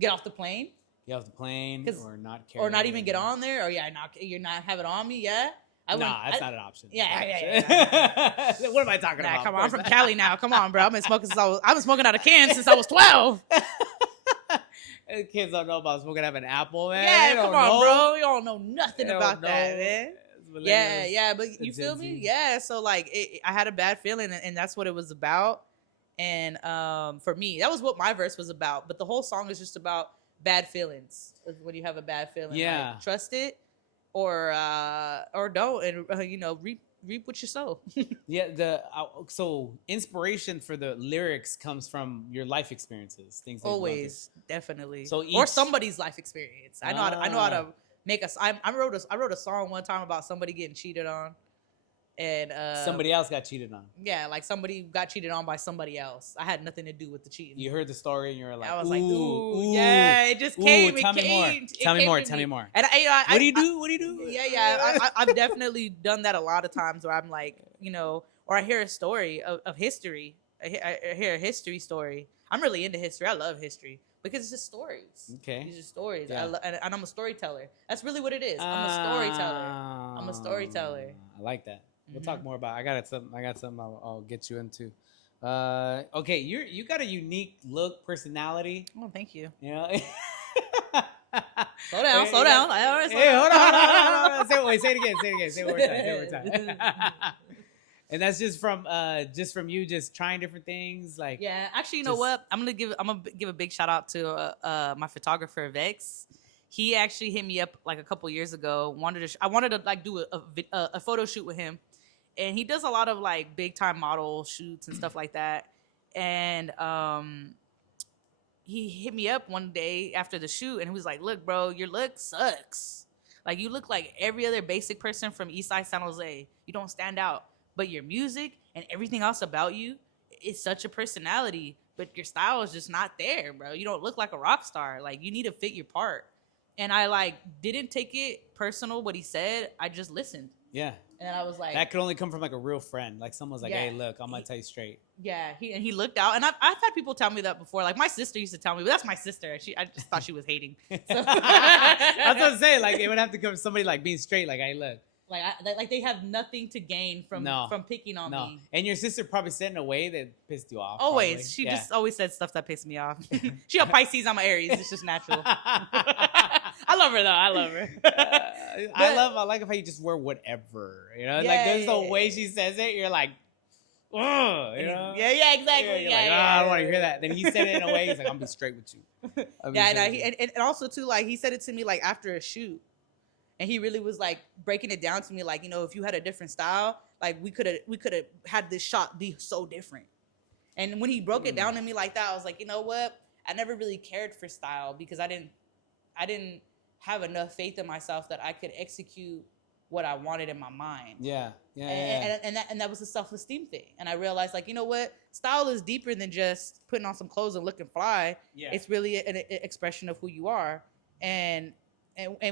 get off the plane? Get off the plane 'Cause- or not carry Or not it. even get on there? Or you're not have it on me? Yeah. That's not an option. Yeah. What am I talking Nah, about? come on. I'm from Cali now. Come on, bro. I've been smoking out of cans since I was 12. Kids don't know about smoking out of an apple, man. Yeah, They don't come on, know. bro. You don't know nothing They don't about that, know. man. It's Yeah, millennials. yeah, but you It's feel Gen me? Z. Yeah, so like I had a bad feeling, and that's what it was about. And for me, that was what my verse was about. But the whole song is just about bad feelings. When you have a bad feeling, Yeah. like, trust it or don't, and reap what you sow. Yeah, so inspiration for the lyrics comes from your life experiences, things that you've gone through. Always, definitely. So or each- somebody's life experience. I know how to make us. I wrote a song one time about somebody getting cheated on, and Somebody else got cheated on. yeah, like somebody got cheated on by somebody else. I had nothing to do with the cheating. You heard the story and you're like, I was like, ooh, yeah, it just ooh, came. Tell me more. Tell me more. Tell me more. And What do you do? What do you do? Yeah. I've definitely done that a lot of times where I'm like, or I hear a story of history. I hear a history story. I'm really into history. I love history because it's just stories. Okay. It's just stories. Yeah. And I'm a storyteller. That's really what it is. I'm a storyteller. I'm a storyteller. I like that. We'll Mhm. talk more about. I got something. I'll get you into. Okay, you got a unique look, personality. Oh, thank you. You know. Slow down. Hey, Slow down. I already Hey, hold on. Say it again. Say it one more time. And that's just from you just trying different things, like Yeah, actually, you know Just- what? I'm gonna give a big shout out to my photographer Vex. He actually hit me up like a couple years ago. I wanted to like do a photo shoot with him, and he does a lot of like big time model shoots and stuff like that. And he hit me up one day after the shoot, and he was like, "Look, bro, your look sucks. Like you look like every other basic person from Eastside San Jose. You don't stand out." But your music and everything else about you is such a personality. but your style is just not there, bro. You don't look like a rock star. Like, you need to fit your part. And I like didn't take it personal what he said. I just listened. Yeah. And I was like, that could only come from like a real friend. Like someone's like, Yeah. hey, look, I'm gonna tell you straight. yeah, he looked out, and I've had people tell me that before. Like, my sister used to tell me, but that's my sister. I just thought she was hating. So. That's what I'm saying. Like it would have to come from somebody like being straight. Like, hey, look. Like they have nothing to gain from picking on me. And your sister probably said in a way that pissed you off. Always, probably. she just always said stuff that pissed me off. She a Pisces, I'm an Aries. It's just natural. I love her though. I love her. I like how you just wear whatever. You know, like there's the way she says it. You're like, oh, you know. Yeah, exactly. You're like, I don't want to hear that. Then he said it in a way. He's like, I'm gonna be straight with you. And also too, like he said it to me like after a shoot. And he really was like breaking it down to me, like, you know, if you had a different style, like we could have had this shot be so different. And when he broke it down to me like that, I was like, you know what? I never really cared for style because I didn't have enough faith in myself that I could execute what I wanted in my mind. And that was a self-esteem thing. And I realized, like, you know what? Style is deeper than just putting on some clothes and looking fly. Yeah. It's really an expression of who you are. And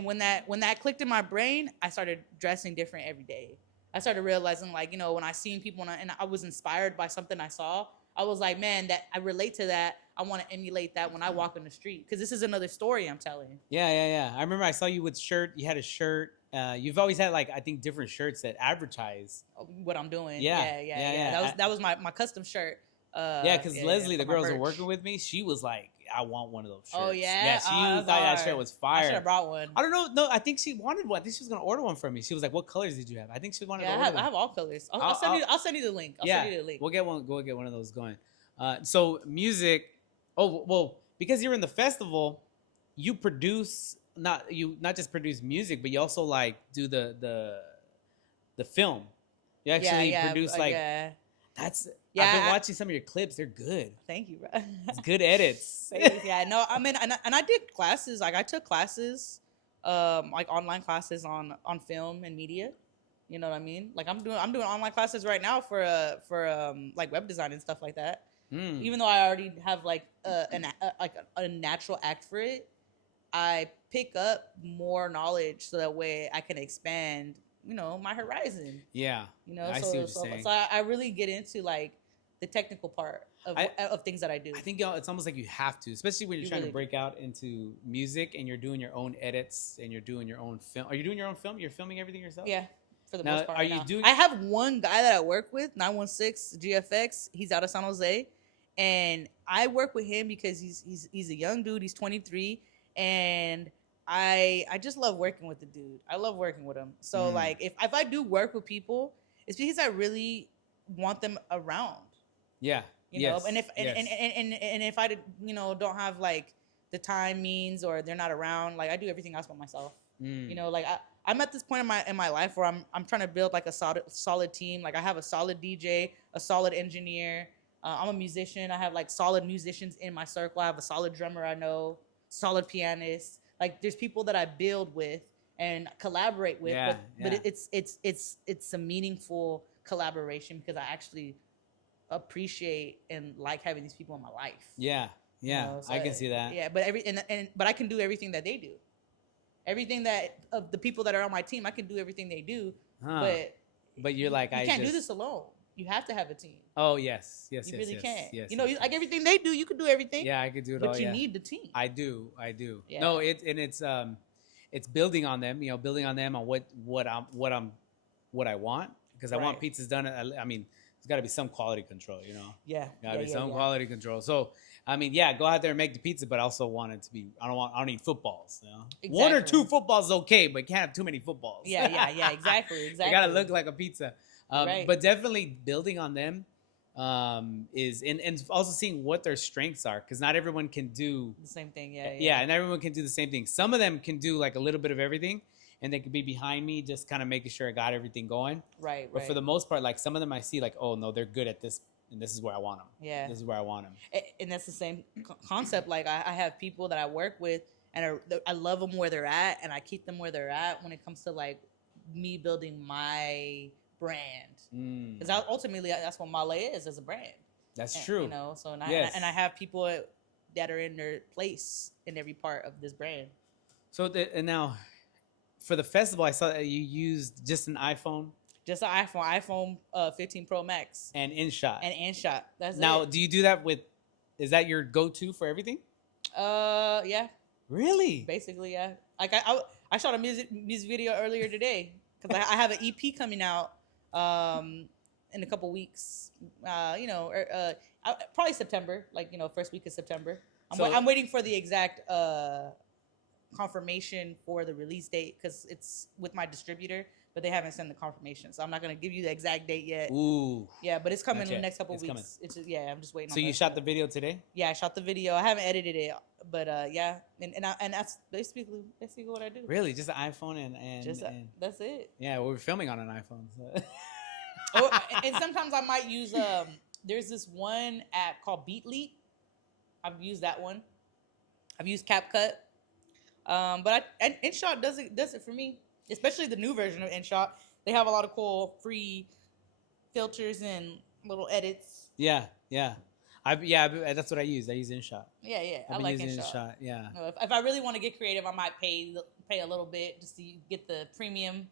when that clicked in my brain, I started dressing different every day. I started realizing, like, you know, when I seen people and I was inspired by something I saw, I was like, man, that I relate to that. I want to emulate that when I walk in the street, because this is another story I'm telling. Yeah. I remember I saw you with shirt. You had a shirt. You've always had, like, I think different shirts that advertise what I'm doing. Yeah. That was my custom shirt. Because Leslie, the girls who were working with me, she was like, I want one of those shirts. Oh, yeah? Yeah, she thought that shirt was fire. I should have brought one. I don't know. No, I think she wanted one. I think she was going to order one from me. She was like, what colors did you have? I think she wanted to order one. I have all colors. I'll send you the link. I'll send you the link. We'll get one. Go get one of those going. So music. Oh, well, because you're in the festival, you produce, not just produce music, but you also, like, do the film. You actually produce, like... That's I've been watching some of your clips. They're good. Thank you, bro. It's good edits. No, I mean, and I did classes. Like, I took classes, like online classes on film and media. You know what I mean? Like, I'm doing online classes right now for like web design and stuff like that. Even though I already have like a natural act for it, I pick up more knowledge so that way I can expand, you know, my horizon. Yeah. You know, I see what you're saying. So I really get into like the technical part of things that I do. I think it's almost like you have to, especially when you're trying to break out into music and you're doing your own edits and you're doing your own film. Are you doing your own film? You're filming everything yourself? Yeah, for the most part. I have one guy that I work with, 916 GFX. He's out of San Jose, and I work with him because he's a young dude. He's 23, and I just love working with the dude. I love working with him. So like if I do work with people, it's because I really want them around. Yeah. You know, and if I you know don't have like the time means or they're not around, like I do everything else by myself. You know, like I'm at this point in my life where I'm trying to build like a solid team. Like I have a solid DJ, a solid engineer. I'm a musician. I have like solid musicians in my circle. I have a solid drummer I know, solid pianist. Like there's people that I build with and collaborate with, but it's a meaningful collaboration because I actually appreciate and like having these people in my life. Yeah, you know, so I can see that. Yeah, but I can do everything that they do. Everything that of the people that are on my team, I can do everything they do. But you're like, you can't do this alone. You have to have a team. Oh yes, you really can't. Yes, you know, like everything they do, you can do everything. Yeah, I could do it all. But you need the team. I do. Yeah. No, it's building on them. You know, building on them on what I want, because I want pizzas done. I mean, there's got to be some quality control. You know. Yeah. Got to be some quality control. So I mean, yeah, go out there and make the pizza, but I also want it to be. I don't need footballs. You know, exactly. 1 or 2 footballs is okay, but you can't have too many footballs. Yeah, exactly. It got to look like a pizza. But definitely building on them is and also seeing what their strengths are, because not everyone can do the same thing. Yeah, and everyone can do the same thing. Some of them can do like a little bit of everything, and they could be behind me just kind of making sure I got everything going. But for the most part, like some of them I see like, oh no, they're good at this, and this is where I want them. Yeah, this is where I want them. And that's the same concept. Like I have people that I work with, and I love them where they're at, and I keep them where they're at when it comes to like me building my brand, because ultimately that's what Mahlleh is as a brand. That's And, true. You know, so Yes. and I have people that are in their place in every part of this brand. So and now, for the festival, I saw that you used just an iPhone Just an iPhone 15 Pro Max, and InShot. and InShot. That's Now, it. do you do that with? Is that your go-to for everything? Yeah, Really? basically, yeah. Like I shot a music video earlier today because I have an EP coming out in a couple weeks. You know, probably September, like, you know, first week of September. I'm waiting for the exact confirmation for the release date because it's with my distributor, but they haven't sent the confirmation, so I'm not gonna give you the exact date yet. Ooh. Yeah, but it's coming Not in the yet. next couple It's weeks. coming. It's just, yeah, I'm just waiting. So on you that shot stuff. the video today? Yeah, I shot the video. I haven't edited it, but yeah, and that's basically what I do. Really, just an iPhone and Just that's it. yeah, well, we're filming on an iPhone. So. Oh, and sometimes I might use there's this one app called Beatly. I've used that one. I've used CapCut. But InShot does it for me, especially the new version of InShot. They have a lot of cool free filters and little edits. Yeah. That's what I use. I use InShot. Yeah, I've I been like using InShot. Yeah. If I really want to get creative, I might pay a little bit just to get the premium.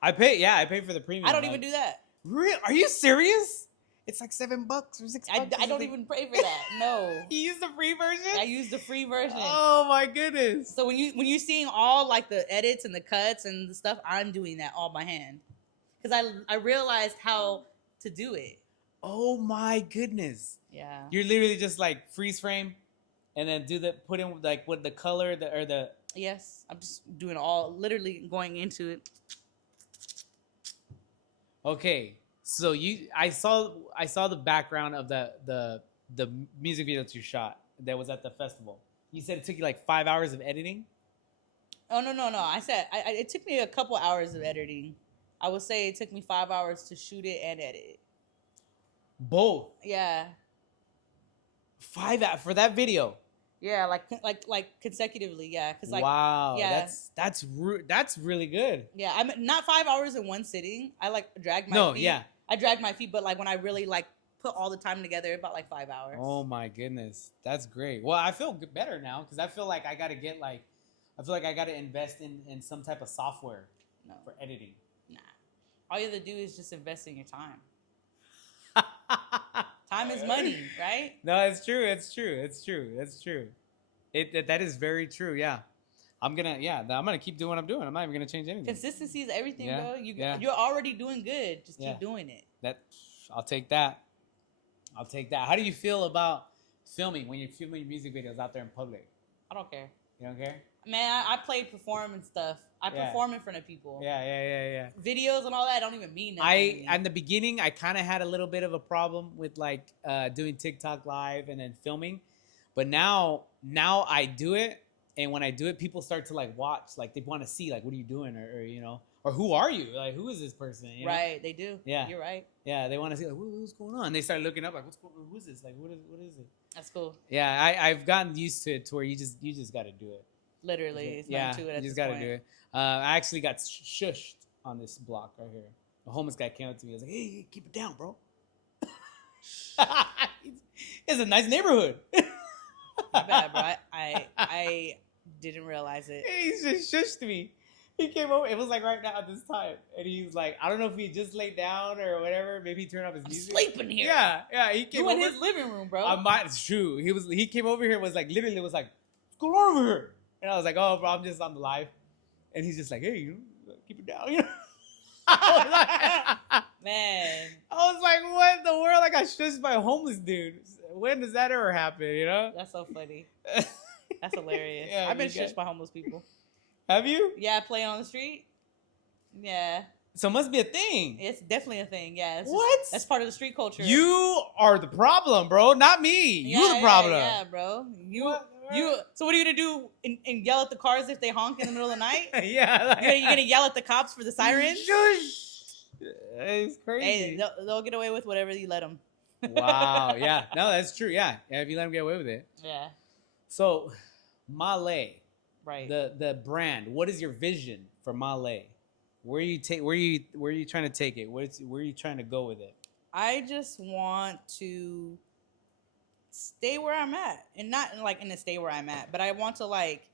I pay for the premium. I don't even do that. Really? Are you serious? It's like $7 or $6. I don't even pay for that. No. You use the free version? I use the free version. Oh my goodness. So when you're seeing all like the edits and the cuts and the stuff, I'm doing that all by hand because I realized how to do it. Oh my goodness. Yeah. You're literally just like freeze frame, and then put in like what the color or the. Yes, I'm just doing literally going into it. Okay, so I saw the background of the music video that you shot that was at the festival. You said it took you like 5 hours of editing. Oh no! I said it took me a couple hours of editing. I would say it took me 5 hours to shoot it and edit it. Both. Yeah. 5 hours for that video. Yeah, like consecutively. Yeah, because like wow. Yeah, that's really good. Yeah, I'm not 5 hours in one sitting. I like drag my feet. Yeah. I drag my feet, but like when I really like put all the time together, about like 5 hours. Oh my goodness, that's great. Well, I feel better now because I feel like I got to invest in some type of software for editing. Nah, all you have to do is just invest in your time. Time is money, right? No, it's true. It's true. That is very true. Yeah. I'm gonna keep doing what I'm doing. I'm not even gonna change anything. Consistency is everything, Yeah, bro. yeah. You're already doing good. Just Yeah. keep doing it. I'll take that. How do you feel about filming when you're filming music videos out there in public? I don't care. You don't care? Man, I played perform and stuff. I Yeah. perform in front of people. Yeah. Videos and all that don't even mean nothing. In the beginning, I kind of had a little bit of a problem with like doing TikTok live and then filming, but now I do it, and when I do it, people start to like watch, like they want to see like what are you doing, or you know, or who are you, like who is this person, you know? Right? They do. Yeah. You're right. Yeah, they want to see like what's going on. They start looking up like who's this, like what is it? That's cool. Yeah, I've gotten used to it to where you just got to do it. Literally, it's nothing to it. You just got to do it. I actually got shushed on this block right here. A homeless guy came up to me. He was like, "Hey, keep it down, bro." It's a nice neighborhood. My bad, bro. I didn't realize it. He just shushed me. He came over. It was like right now at this time, and he was like, "I don't know if he just laid down or whatever. Maybe he turned off his music." Sleeping here. Yeah. He came You over. in his living room, bro. It's true. He came over here. Was like literally was like, "What's going on over here?" And I was like, "Oh, bro, I'm just on the live." And he's just like, "Hey, you know, keep it down." You know. Man. I was like, "What in the world?" I got shushed by a homeless dude. When does that ever happen? You know. That's so funny. That's hilarious. Yeah, I've been you shushed by homeless people. Have you? Yeah, I play on the street. Yeah. So it must be a thing. It's definitely a thing. Yeah. What? That's part of the street culture. You are the problem, bro. Not me. You're the problem. Yeah, bro. What? So what are you gonna do and yell at the cars if they honk in the middle of the night? Yeah. You're gonna yell at the cops for the sirens? Shush. It's crazy. Hey, they'll get away with whatever you let them. Wow. Yeah. No, that's true. Yeah. If you let them get away with it. Yeah. So, Mahlleh, Right. the brand. What is your vision for Mahlleh? Where are you trying to take it? Where are you trying to go with it? I just want to stay where I'm at, and not like in the stay where I'm at, but I want to like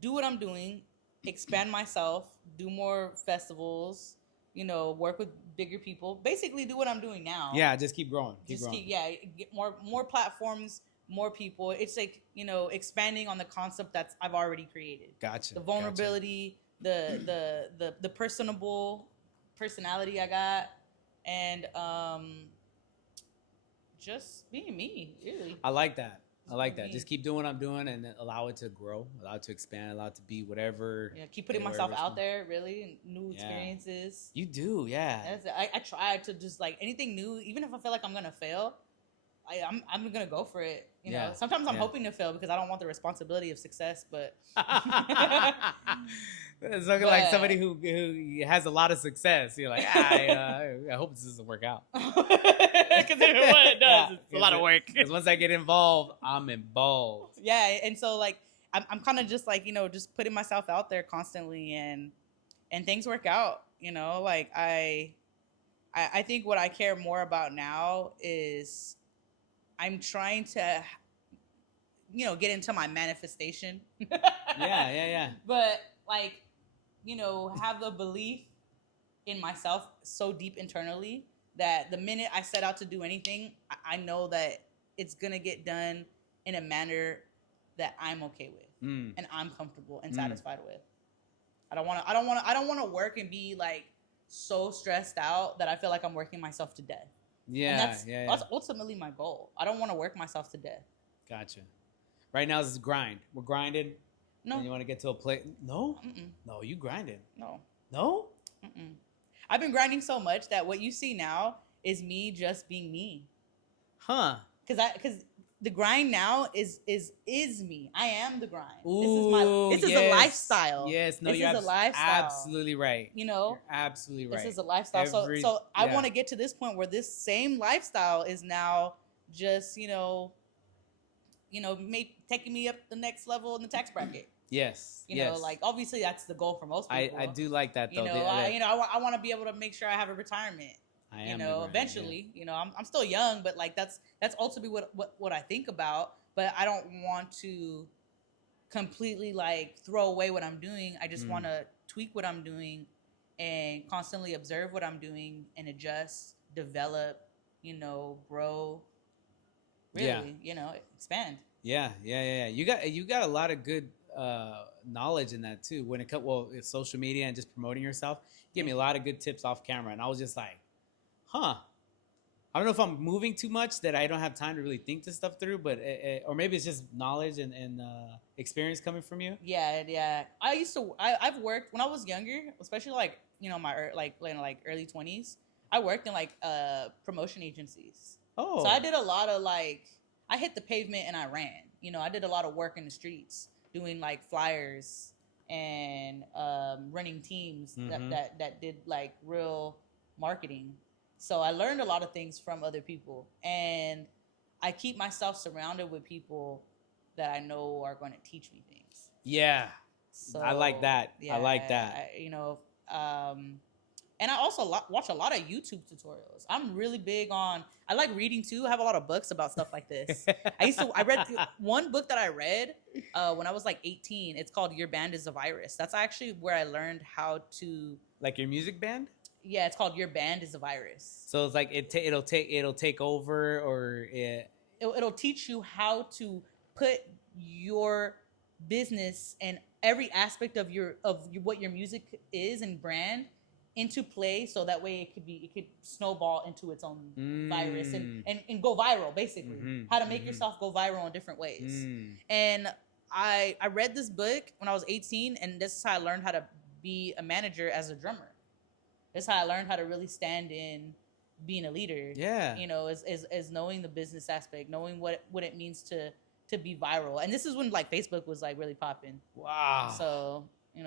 do what I'm doing, expand myself, do more festivals, work with bigger people. Basically, do what I'm doing now. Yeah, just keep growing. Get more platforms, more people. It's like expanding on the concept that's I've already created. Gotcha. The vulnerability, the personable personality I got, and just being me. Really, I like that. I like that. Me. Just keep doing what I'm doing and allow it to grow, allow it to expand, allow it to be whatever. Yeah, keep putting myself out there, really, new experiences. You do, yeah. I try to just like anything new, even if I feel like I'm gonna fail, I'm gonna go for it. You know, sometimes I'm hoping to fail because I don't want the responsibility of success, but it's looking like somebody who has a lot of success. You're like, I hope this doesn't work out. Because if what it does, it's a lot of work. Because once I get involved, I'm involved. Yeah, and so like I'm kind of just like just putting myself out there constantly, and things work out. Like I think what I care more about now is I'm trying to get into my manifestation. Yeah. But like have the belief in myself so deep internally that the minute I set out to do anything, I know that it's gonna get done in a manner that I'm okay with and I'm comfortable and satisfied with. I don't want to work and be like so stressed out that I feel like I'm working myself to death. Yeah, and that's ultimately my goal. I don't want to work myself to death. Gotcha. Right now, this is grind. We're grinding. No. And you want to get to a place? No. Mm-mm. No, you grinding. No. No. Mm-mm. I've been grinding so much that what you see now is me just being me. Huh? Because the grind now is me. I am the grind. Ooh, this is a lifestyle. Yes, no, this you're is a lifestyle. absolutely right. You're absolutely right. This is a lifestyle. So I want to get to this point where this same lifestyle is now just taking me up the next level in the tax bracket. Yes. Like obviously that's the goal for most people. I do like that though. I want to be able to make sure I have a retirement. Eventually. I'm still young, but like that's ultimately what I think about. But I don't want to completely like throw away what I'm doing. I just want to tweak what I'm doing and constantly observe what I'm doing and adjust, develop, grow. Really, expand. Yeah. You got a lot of good knowledge in that too. When it comes, it's social media and just promoting yourself. You give me a lot of good tips off camera, and I was just like, huh. I don't know if I'm moving too much that I don't have time to really think this stuff through, but or maybe it's just knowledge and experience coming from you. Yeah. I've worked when I was younger, especially like my early 20s. I worked in like promotion agencies. Oh, so I did a lot of like I hit the pavement and I ran. I did a lot of work in the streets, doing like flyers and running teams that did like real marketing. So I learned a lot of things from other people, and I keep myself surrounded with people that I know are going to teach me things. Yeah, so, I like that. Yeah, I like that. And I also watch a lot of YouTube tutorials. I'm really big on. I like reading too. I have a lot of books about stuff like this. I read one book that I read when I was like 18. It's called "Your Band Is a Virus." That's actually where I learned how to. Like your music band? Yeah, it's called "Your Band Is a Virus." So it's like it'll take over, or it'll teach you how to put your business and every aspect of what your music is and brand into play, so that way it could snowball into its own virus and go viral, basically. How to make yourself go viral in different ways. And I read this book when I was 18, and this is how I learned how to be a manager as a drummer. This is how I learned how to really stand in being a leader. Yeah. Is knowing the business aspect, knowing what it means to be viral. And this is when like Facebook was like really popping. Wow. So,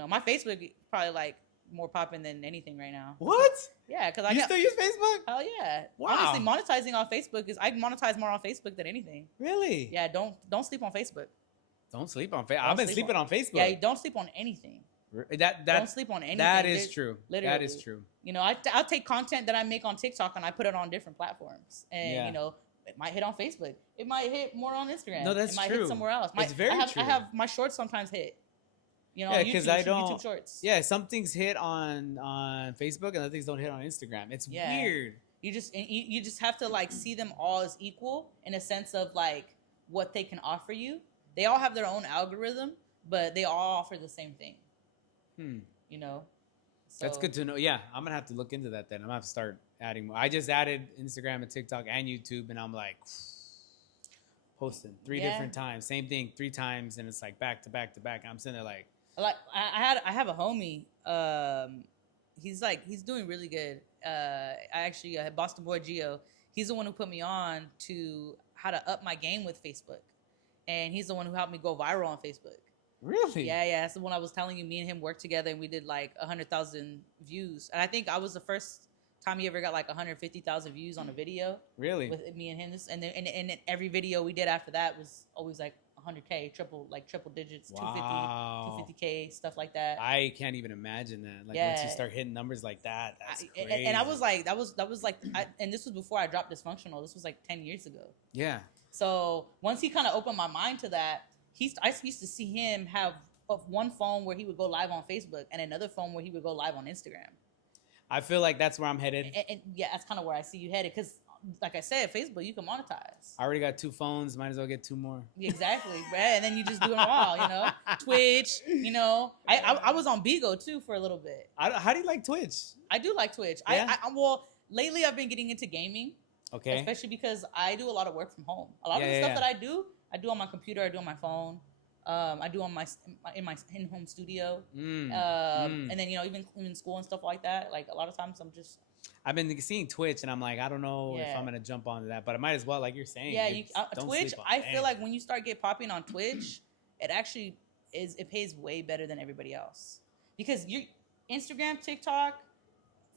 my Facebook probably like more popping than anything right now. What? Yeah, because you still use Facebook? Hell yeah. Wow. Honestly, monetizing on Facebook I monetize more on Facebook than anything. Really? Yeah. Don't sleep on Facebook. Don't sleep on Facebook. I've been sleeping on Facebook. Yeah, don't sleep on anything. Don't sleep on anything. That is true. Literally. That is true. I'll take content that I make on TikTok and I put it on different platforms. And it might hit on Facebook. It might hit more on Instagram. No, that's it might true. hit somewhere else. It's very true. I have my shorts sometimes hit. You know, Yeah, on because YouTube, I don't. YouTube Shorts. Yeah, some things hit on Facebook and other things don't hit on Instagram. It's Yeah. weird. You just have to like see them all as equal in a sense of like what they can offer you. They all have their own algorithm, but they all offer the same thing. You know, so, That's good to know. Yeah, I'm gonna have to look into that then. I'm gonna have to start adding more. I just added Instagram and TikTok and YouTube, and I'm like posting 3 different times, same thing 3 times, and it's like back to back to back. I'm sitting there like I have a homie. He's doing really good. I actually had Boston Boy Geo. He's the one who put me on to how to up my game with Facebook, and he's the one who helped me go viral on Facebook. Really? Yeah. That's the one I was telling you. Me and him worked together, and we did like 100,000 views. And I think I was the first time he ever got like 150,000 views on a video. Really? With me and him, and then every video we did after that was always like 100K, triple digits, wow. 250K, stuff like that. I can't even imagine that. Like once you start hitting numbers like that, that's crazy. And I was like, that was like, and this was before I dropped Dysfunctional. This was like 10 years ago. Yeah. So once he kind of opened my mind to that, I used to see him have one phone where he would go live on Facebook and another phone where he would go live on Instagram. I feel like that's where I'm headed. And yeah, that's kind of where I see you headed because, like I said, Facebook, you can monetize. I already got 2 phones. Might as well get 2 more. Exactly, right? And then you just do them all, you know? Twitch, you know? I was on Bigo, too, for a little bit. How do you like Twitch? I do like Twitch. Yeah? Well, lately I've been getting into gaming. Okay. Especially because I do a lot of work from home. A lot of the stuff that I do on my computer, I do on my phone. I do on my in-home studio. And then, you know, even school and stuff like that. Like, a lot of times I've been seeing Twitch, and I'm like, I don't know if I'm gonna jump onto that, but I might as well, like you're saying. Yeah, Twitch. I feel like when you start popping on Twitch, it actually pays way better than everybody else because Instagram, TikTok,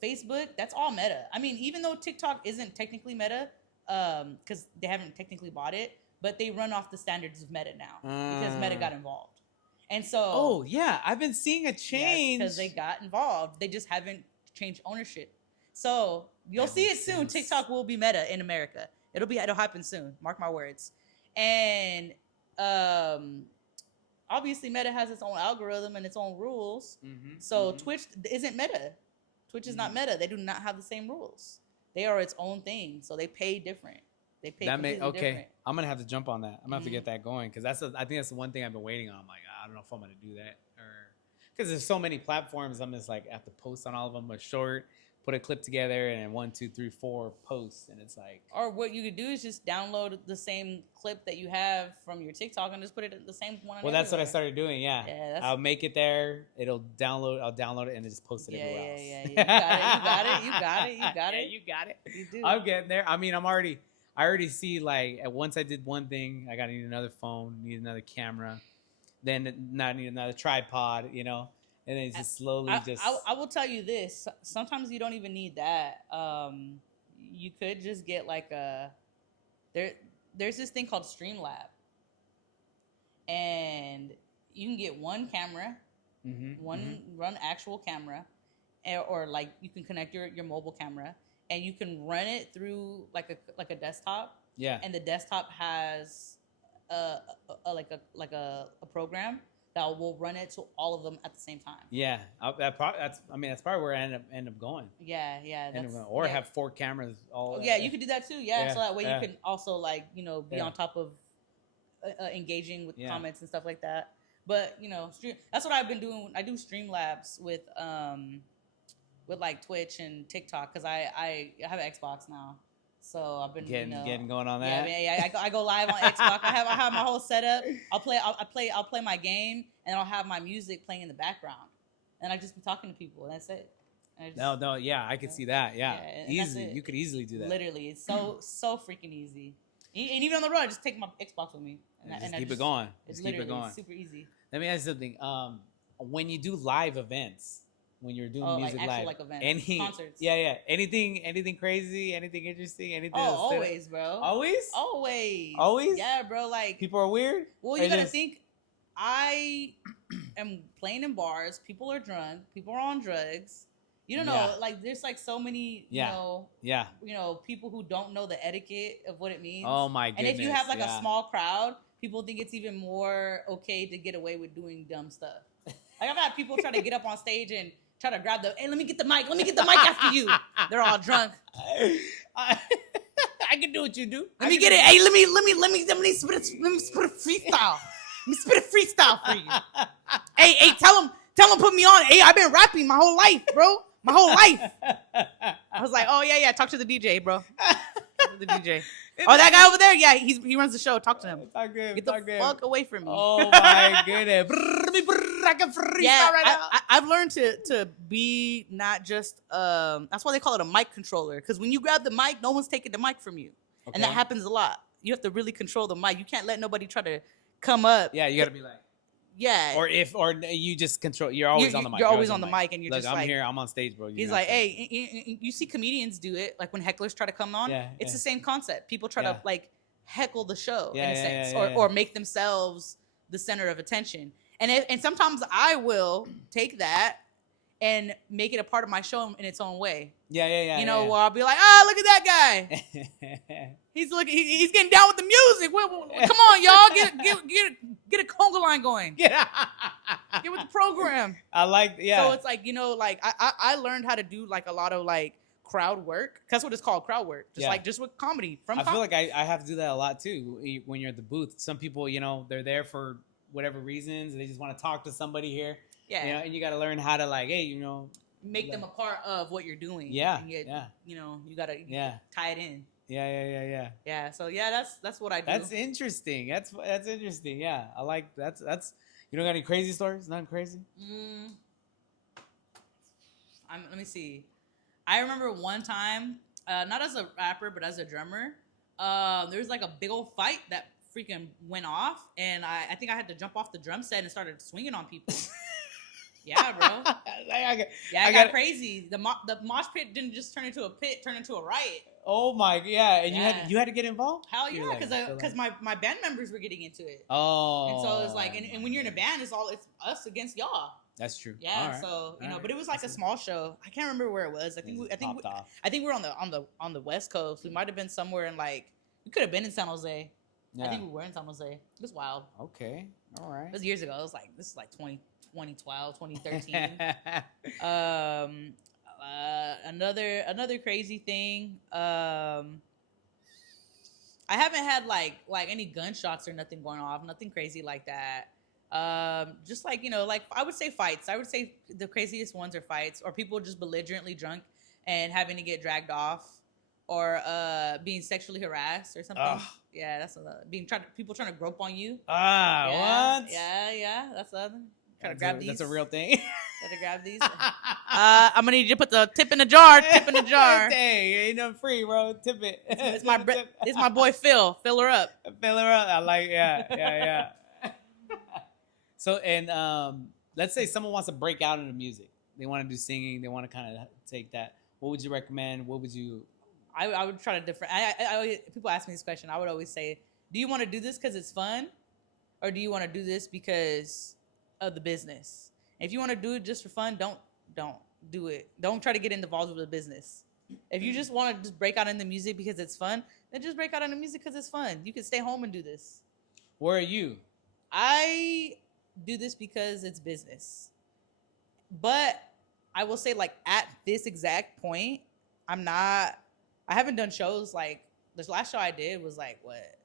Facebook, that's all Meta. I mean, even though TikTok isn't technically Meta, because they haven't technically bought it, but they run off the standards of Meta now because Meta got involved, and so. Oh yeah, I've been seeing a change because they got involved. They just haven't changed ownership. So you'll see it soon. TikTok will be Meta in America. It'll happen soon. Mark my words. And obviously Meta has its own algorithm and its own rules. So Twitch isn't Meta. Twitch is not Meta. They do not have the same rules. They are its own thing. So they pay different. They pay completely different. I'm gonna have to jump on that. I'm gonna have to get that going because I think that's the one thing I've been waiting on. I'm like, I don't know if I'm gonna do that because there's so many platforms. I'm just like I have to post on all of them. A short. Put a clip together and 1, 2, 3, 4 posts, and it's like. Or what you could do is just download the same clip that you have from your TikTok and just put it in the same one. Well, that's what I started doing. Yeah, I'll make it there. It'll download. I'll download it and then just post it everywhere else. Yeah. You got it. You got it. Yeah, you got it. You do. I'm getting there. I mean, I already see like once I did one thing, I gotta need another phone, need another camera, then not need another tripod. You know. And then it's just slowly I will tell you this. Sometimes you don't even need that. You could just get like there's this thing called Streamlab. And you can get one camera, run actual camera, or like you can connect your mobile camera and you can run it through like a desktop. Yeah. And the desktop has a program that will run it to all of them at the same time. Yeah, that's probably where I end up going. Yeah. Have 4 cameras all. Yeah, you could do that too. Yeah, so that way you can also be on top of engaging with comments and stuff like that. But that's what I've been doing. I do Streamlabs with like Twitch and TikTok because I have an Xbox now. So I've been getting going on that. Yeah. I go live on Xbox. I have my whole setup. I'll play my game and I'll have my music playing in the background, and I just be talking to people. And that's it. I could see that. Yeah, easily. You could easily do that. Literally, it's so freaking easy. And even on the road, I just take my Xbox with me and keep it going. Keep it going. Super easy. Let me ask you something. When you do live events. When you're doing music like live, events, concerts. Yeah. Anything crazy? Anything interesting? Anything? Always, bro. Always. Yeah, bro. Like people are weird. Well, you gotta think. I am playing in bars. People are drunk. People are on drugs. You don't know, like there's like so many, Yeah. People who don't know the etiquette of what it means. Oh my goodness. And if you have like a small crowd, people think it's even more okay to get away with doing dumb stuff. Like I've had people try to get up on stage and try to grab hey, let me get the mic after you. They're all drunk. I can do what you do. Let me get it. Hey, let me spit a freestyle. Let me spit a freestyle for you. Hey, tell him put me on. Hey, I've been rapping my whole life, bro. My whole life. I was like, oh yeah, talk to the DJ, bro. Talk to the DJ. Oh, that guy over there, yeah, he runs the show. Talk to him. Talk good. Get the fuck away from me. Oh my goodness. I can freestyle right now. I've learned to be not just that's why they call it a mic controller, because when you grab the mic, no one's taking the mic from you, and that happens a lot. You have to really control the mic. You can't let nobody try to come up. Yeah, you got to be like. Yeah. Or you just control. You're always on the mic. You're always on the mic, and you're Look, just I'm like. here. I'm on stage, bro. He's like, hey, you see comedians do it, like when hecklers try to come on. Yeah, it's the same concept. People try to like heckle the show in a sense, yeah. or make themselves the center of attention. And sometimes I will take that and make it a part of my show in its own way. Yeah. You know, where I'll be like, look at that guy. He's getting down with the music. Come on, y'all, get a conga line going. Get with the program. I like, So it's like, like I learned how to do like a lot of like crowd work. That's what it's called, crowd work. Just with comedy. I feel like I have to do that a lot too when you're at the booth. Some people, they're there for whatever reasons. They just want to talk to somebody here. Yeah. And you got to learn how to like, hey, make them a part of what you're doing. Yeah. And you got to tie it in. Yeah. Yeah. So that's what I do. That's interesting. That's interesting. Yeah. I like that's you don't got any crazy stories? Nothing crazy? Let me see. I remember one time, not as a rapper, but as a drummer, there was like a big old fight that freaking went off, and I think I had to jump off the drum set and started swinging on people. Yeah, bro. I got crazy. The mosh pit didn't just turn into a pit, turn into a riot. Oh my, and you had to get involved? Hell yeah, because my band members were getting into it. Oh. And so it's like, and when you're in a band, it's us against y'all. That's true. Yeah, right. So but it was like a small show. I can't remember where it was. I think we're on the West Coast. We might have been somewhere in like, we could have been in San Jose. Yeah. I think we were in San Jose. It was wild. Okay, all right. It was years ago. It was like, this is like 2012, 2013. Another crazy thing. I haven't had like any gunshots or nothing going off. Nothing crazy like that. Just like, like I would say fights. I would say the craziest ones are fights, or people just belligerently drunk and having to get dragged off, or being sexually harassed or something. Yeah, that's people trying to grope on you. What? Yeah, that's the other. Trying to grab these. That's a real thing. Trying to grab these. I'm gonna need you to put the tip in the jar. Tip in the jar. Dang, ain't no free, bro. Tip it. It's my boy Phil. Fill her up. Fill her up. I like. Yeah. So, and let's say someone wants to break out into music. They want to do singing. They want to kind of take that. What would you recommend? What would you? I would try to different. People ask me this question. I would always say, do you want to do this because it's fun, or do you want to do this because of the business? If you want to do it just for fun, don't do it. Don't try to get involved with the business. If you just want to just break out into music because it's fun, then just break out into music because it's fun. You can stay home and do this. Where are you? I do this because it's business. But I will say, like, at this exact point, I haven't done shows. Like, this last show I did was like, what,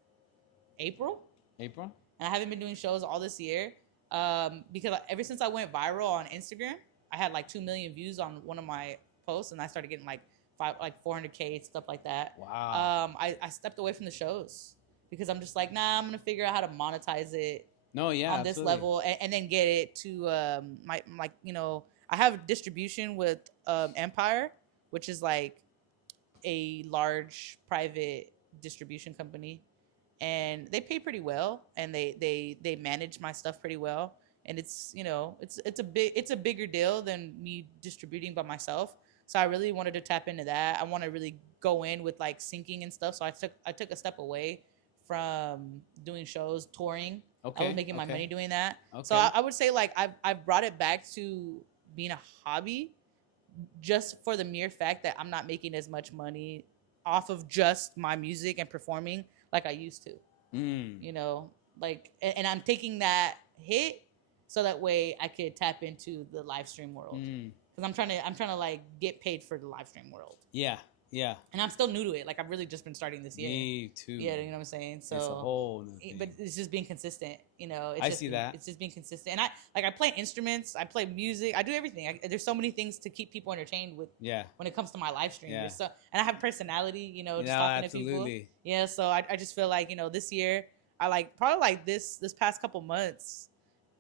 April? And I haven't been doing shows all this year because ever since I went viral on Instagram, I had like 2 million views on one of my posts, and I started getting like 400K, stuff like that. Wow. I stepped away from the shows because I'm just like, nah, I'm going to figure out how to monetize it. No, yeah, on this level, and then get it to I have distribution with Empire, which is like a large private distribution company, and they pay pretty well, and they manage my stuff pretty well, and it's a bigger deal than me distributing by myself. So I really wanted to tap into that. I want to really go in with like syncing and stuff. So I took a step away from doing shows, touring. Okay, I was making my money doing that. Okay. So I would say like I've brought it back to being a hobby, just for the mere fact that I'm not making as much money off of just my music and performing like I used to. You know, like, and I'm taking that hit so that way I could tap into the live stream world, because I'm trying to like get paid for the live stream world. Yeah. Yeah. And I'm still new to it. Like, I've really just been starting this year. Me too. Yeah, you know what I'm saying? So it's a whole new thing. but it's just being consistent, you know. I see that. It's just being consistent. And I play instruments, I play music, I do everything. There's so many things to keep people entertained with when it comes to my live stream. Yeah. So, and I have personality, you know, just Yeah, talking absolutely. to people. Yeah, so I just feel like, you know, this year, I like, probably like this past couple months,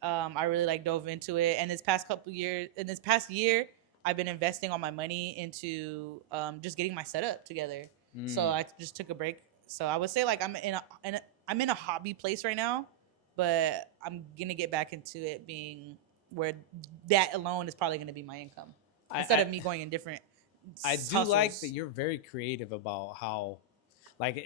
I really like dove into it. And this past year, I've been investing all my money into just getting my setup together. So I just took a break. So I would say like I'm in a hobby place right now, but I'm gonna get back into it being where that alone is probably gonna be my income instead of me going in different. I do like that you're very creative about how, like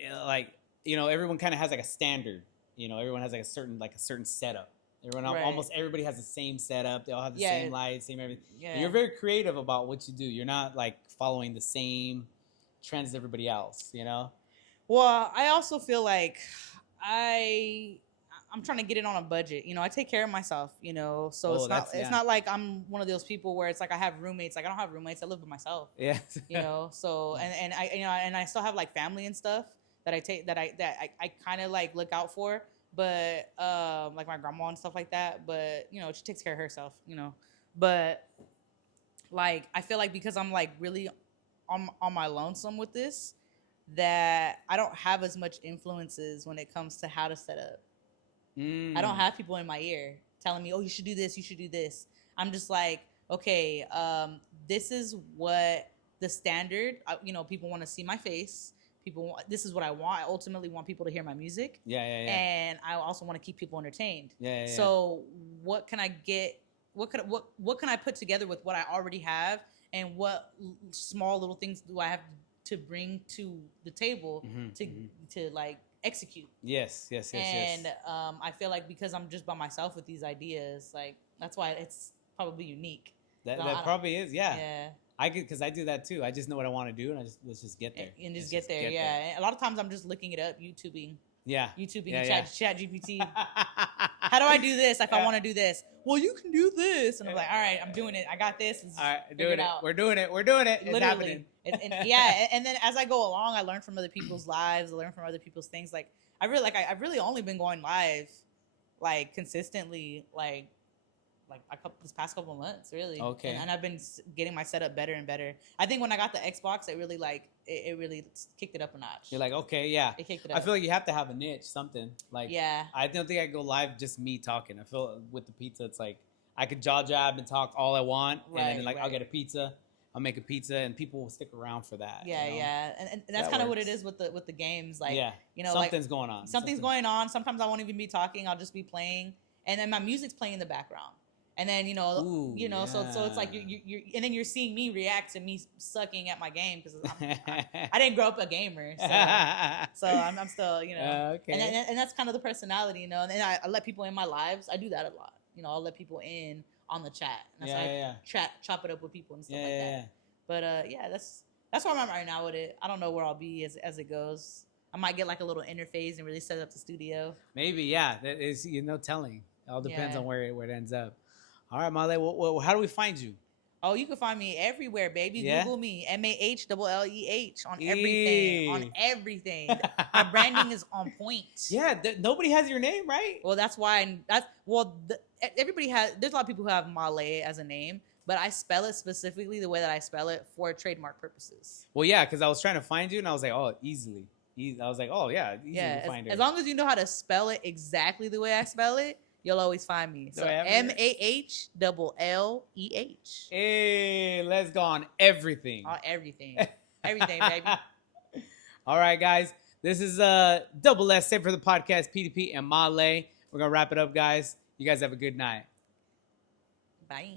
you know, everyone kind of has like a standard. You know, everyone has like a certain setup. Almost everybody has the same setup. They all have the same lights, same everything. Yeah. And you're very creative about what you do. You're not like following the same trends as everybody else, you know? Well, I also feel like I'm trying to get it on a budget. You know, I take care of myself, you know, so it's not like I'm one of those people where it's like I have roommates. Like, I don't have roommates. I live by myself. Yeah. You know, so and I, you know, and I still have like family and stuff that I kind of like look out for. But like my grandma and stuff like that, but you know, she takes care of herself, you know. But like, I feel like because I'm like really on my lonesome with this, that I don't have as much influences when it comes to how to set up. I don't have people in my ear telling me, oh, you should do this, you should do this. I'm just like, okay, this is what the standard, you know, people want to see my face. This is what I want. I ultimately want people to hear my music. Yeah. And I also want to keep people entertained. Yeah. So what can I get? What can I put together with what I already have, and what small little things do I have to bring to the table to like execute? Yes. And I feel like because I'm just by myself with these ideas, like that's why it's probably unique. That probably is. Yeah. Because I do that too. I just know what I want to do, and let's just get there. And just get there. And a lot of times I'm just looking it up, YouTubing. Yeah. Chat GPT. How do I do this if I want to do this? Well, you can do this. And I'm like, all right, I'm doing it. I got this. All right, doing it. We're doing it. It's happening. And then as I go along, I learn from other people's lives. I learn from other people's things. Like, I've really only been going live, like, consistently, like this past couple of months, really. Okay. And I've been getting my setup better and better. I think when I got the Xbox, it really it really kicked it up a notch. You're like, okay, yeah. It kicked it up. I feel like you have to have a niche, something. Like, yeah. I don't think I could go live just me talking. I feel with the pizza, it's like I could jaw jab and talk all I want, and then I'll get a pizza. I'll make a pizza, and people will stick around for that. Yeah, you know? Yeah, and that's kind of what it is with the games. Like, you know, something's going on. Something's going on. Sometimes I won't even be talking. I'll just be playing, and then my music's playing in the background. And then, you know, so it's like you and then you're seeing me react to me sucking at my game because I didn't grow up a gamer, so I'm still, you know, okay. And that's kind of the personality, you know. And then I let people in my lives. I do that a lot, you know. I'll let people in on the chat. And that's how I chop it up with people and stuff like that. Yeah. But that's where I'm at right now with it. I don't know where I'll be as it goes. I might get like a little interface and really set up the studio. Maybe, yeah. That is, telling. It all depends on where it ends up. All right, Mahlleh, well, how do we find you? Oh, you can find me everywhere, baby. Yeah? Google me, MAHLLEH on everything. On everything. My branding is on point. Yeah, nobody has your name, right? Well, that's why. Everybody has. There's a lot of people who have Mahlleh as a name, but I spell it specifically the way that I spell it for trademark purposes. Well, yeah, because I was trying to find you, and I was like, oh, easily. I was like, oh, yeah, easy to find it. As long as you know how to spell it exactly the way I spell it, you'll always find me. So MAHLLEH. Hey, let's go on everything. On everything. Everything, baby. All right, guys. This is double S for the podcast, PDP and Mahlleh. We're going to wrap it up, guys. You guys have a good night. Bye.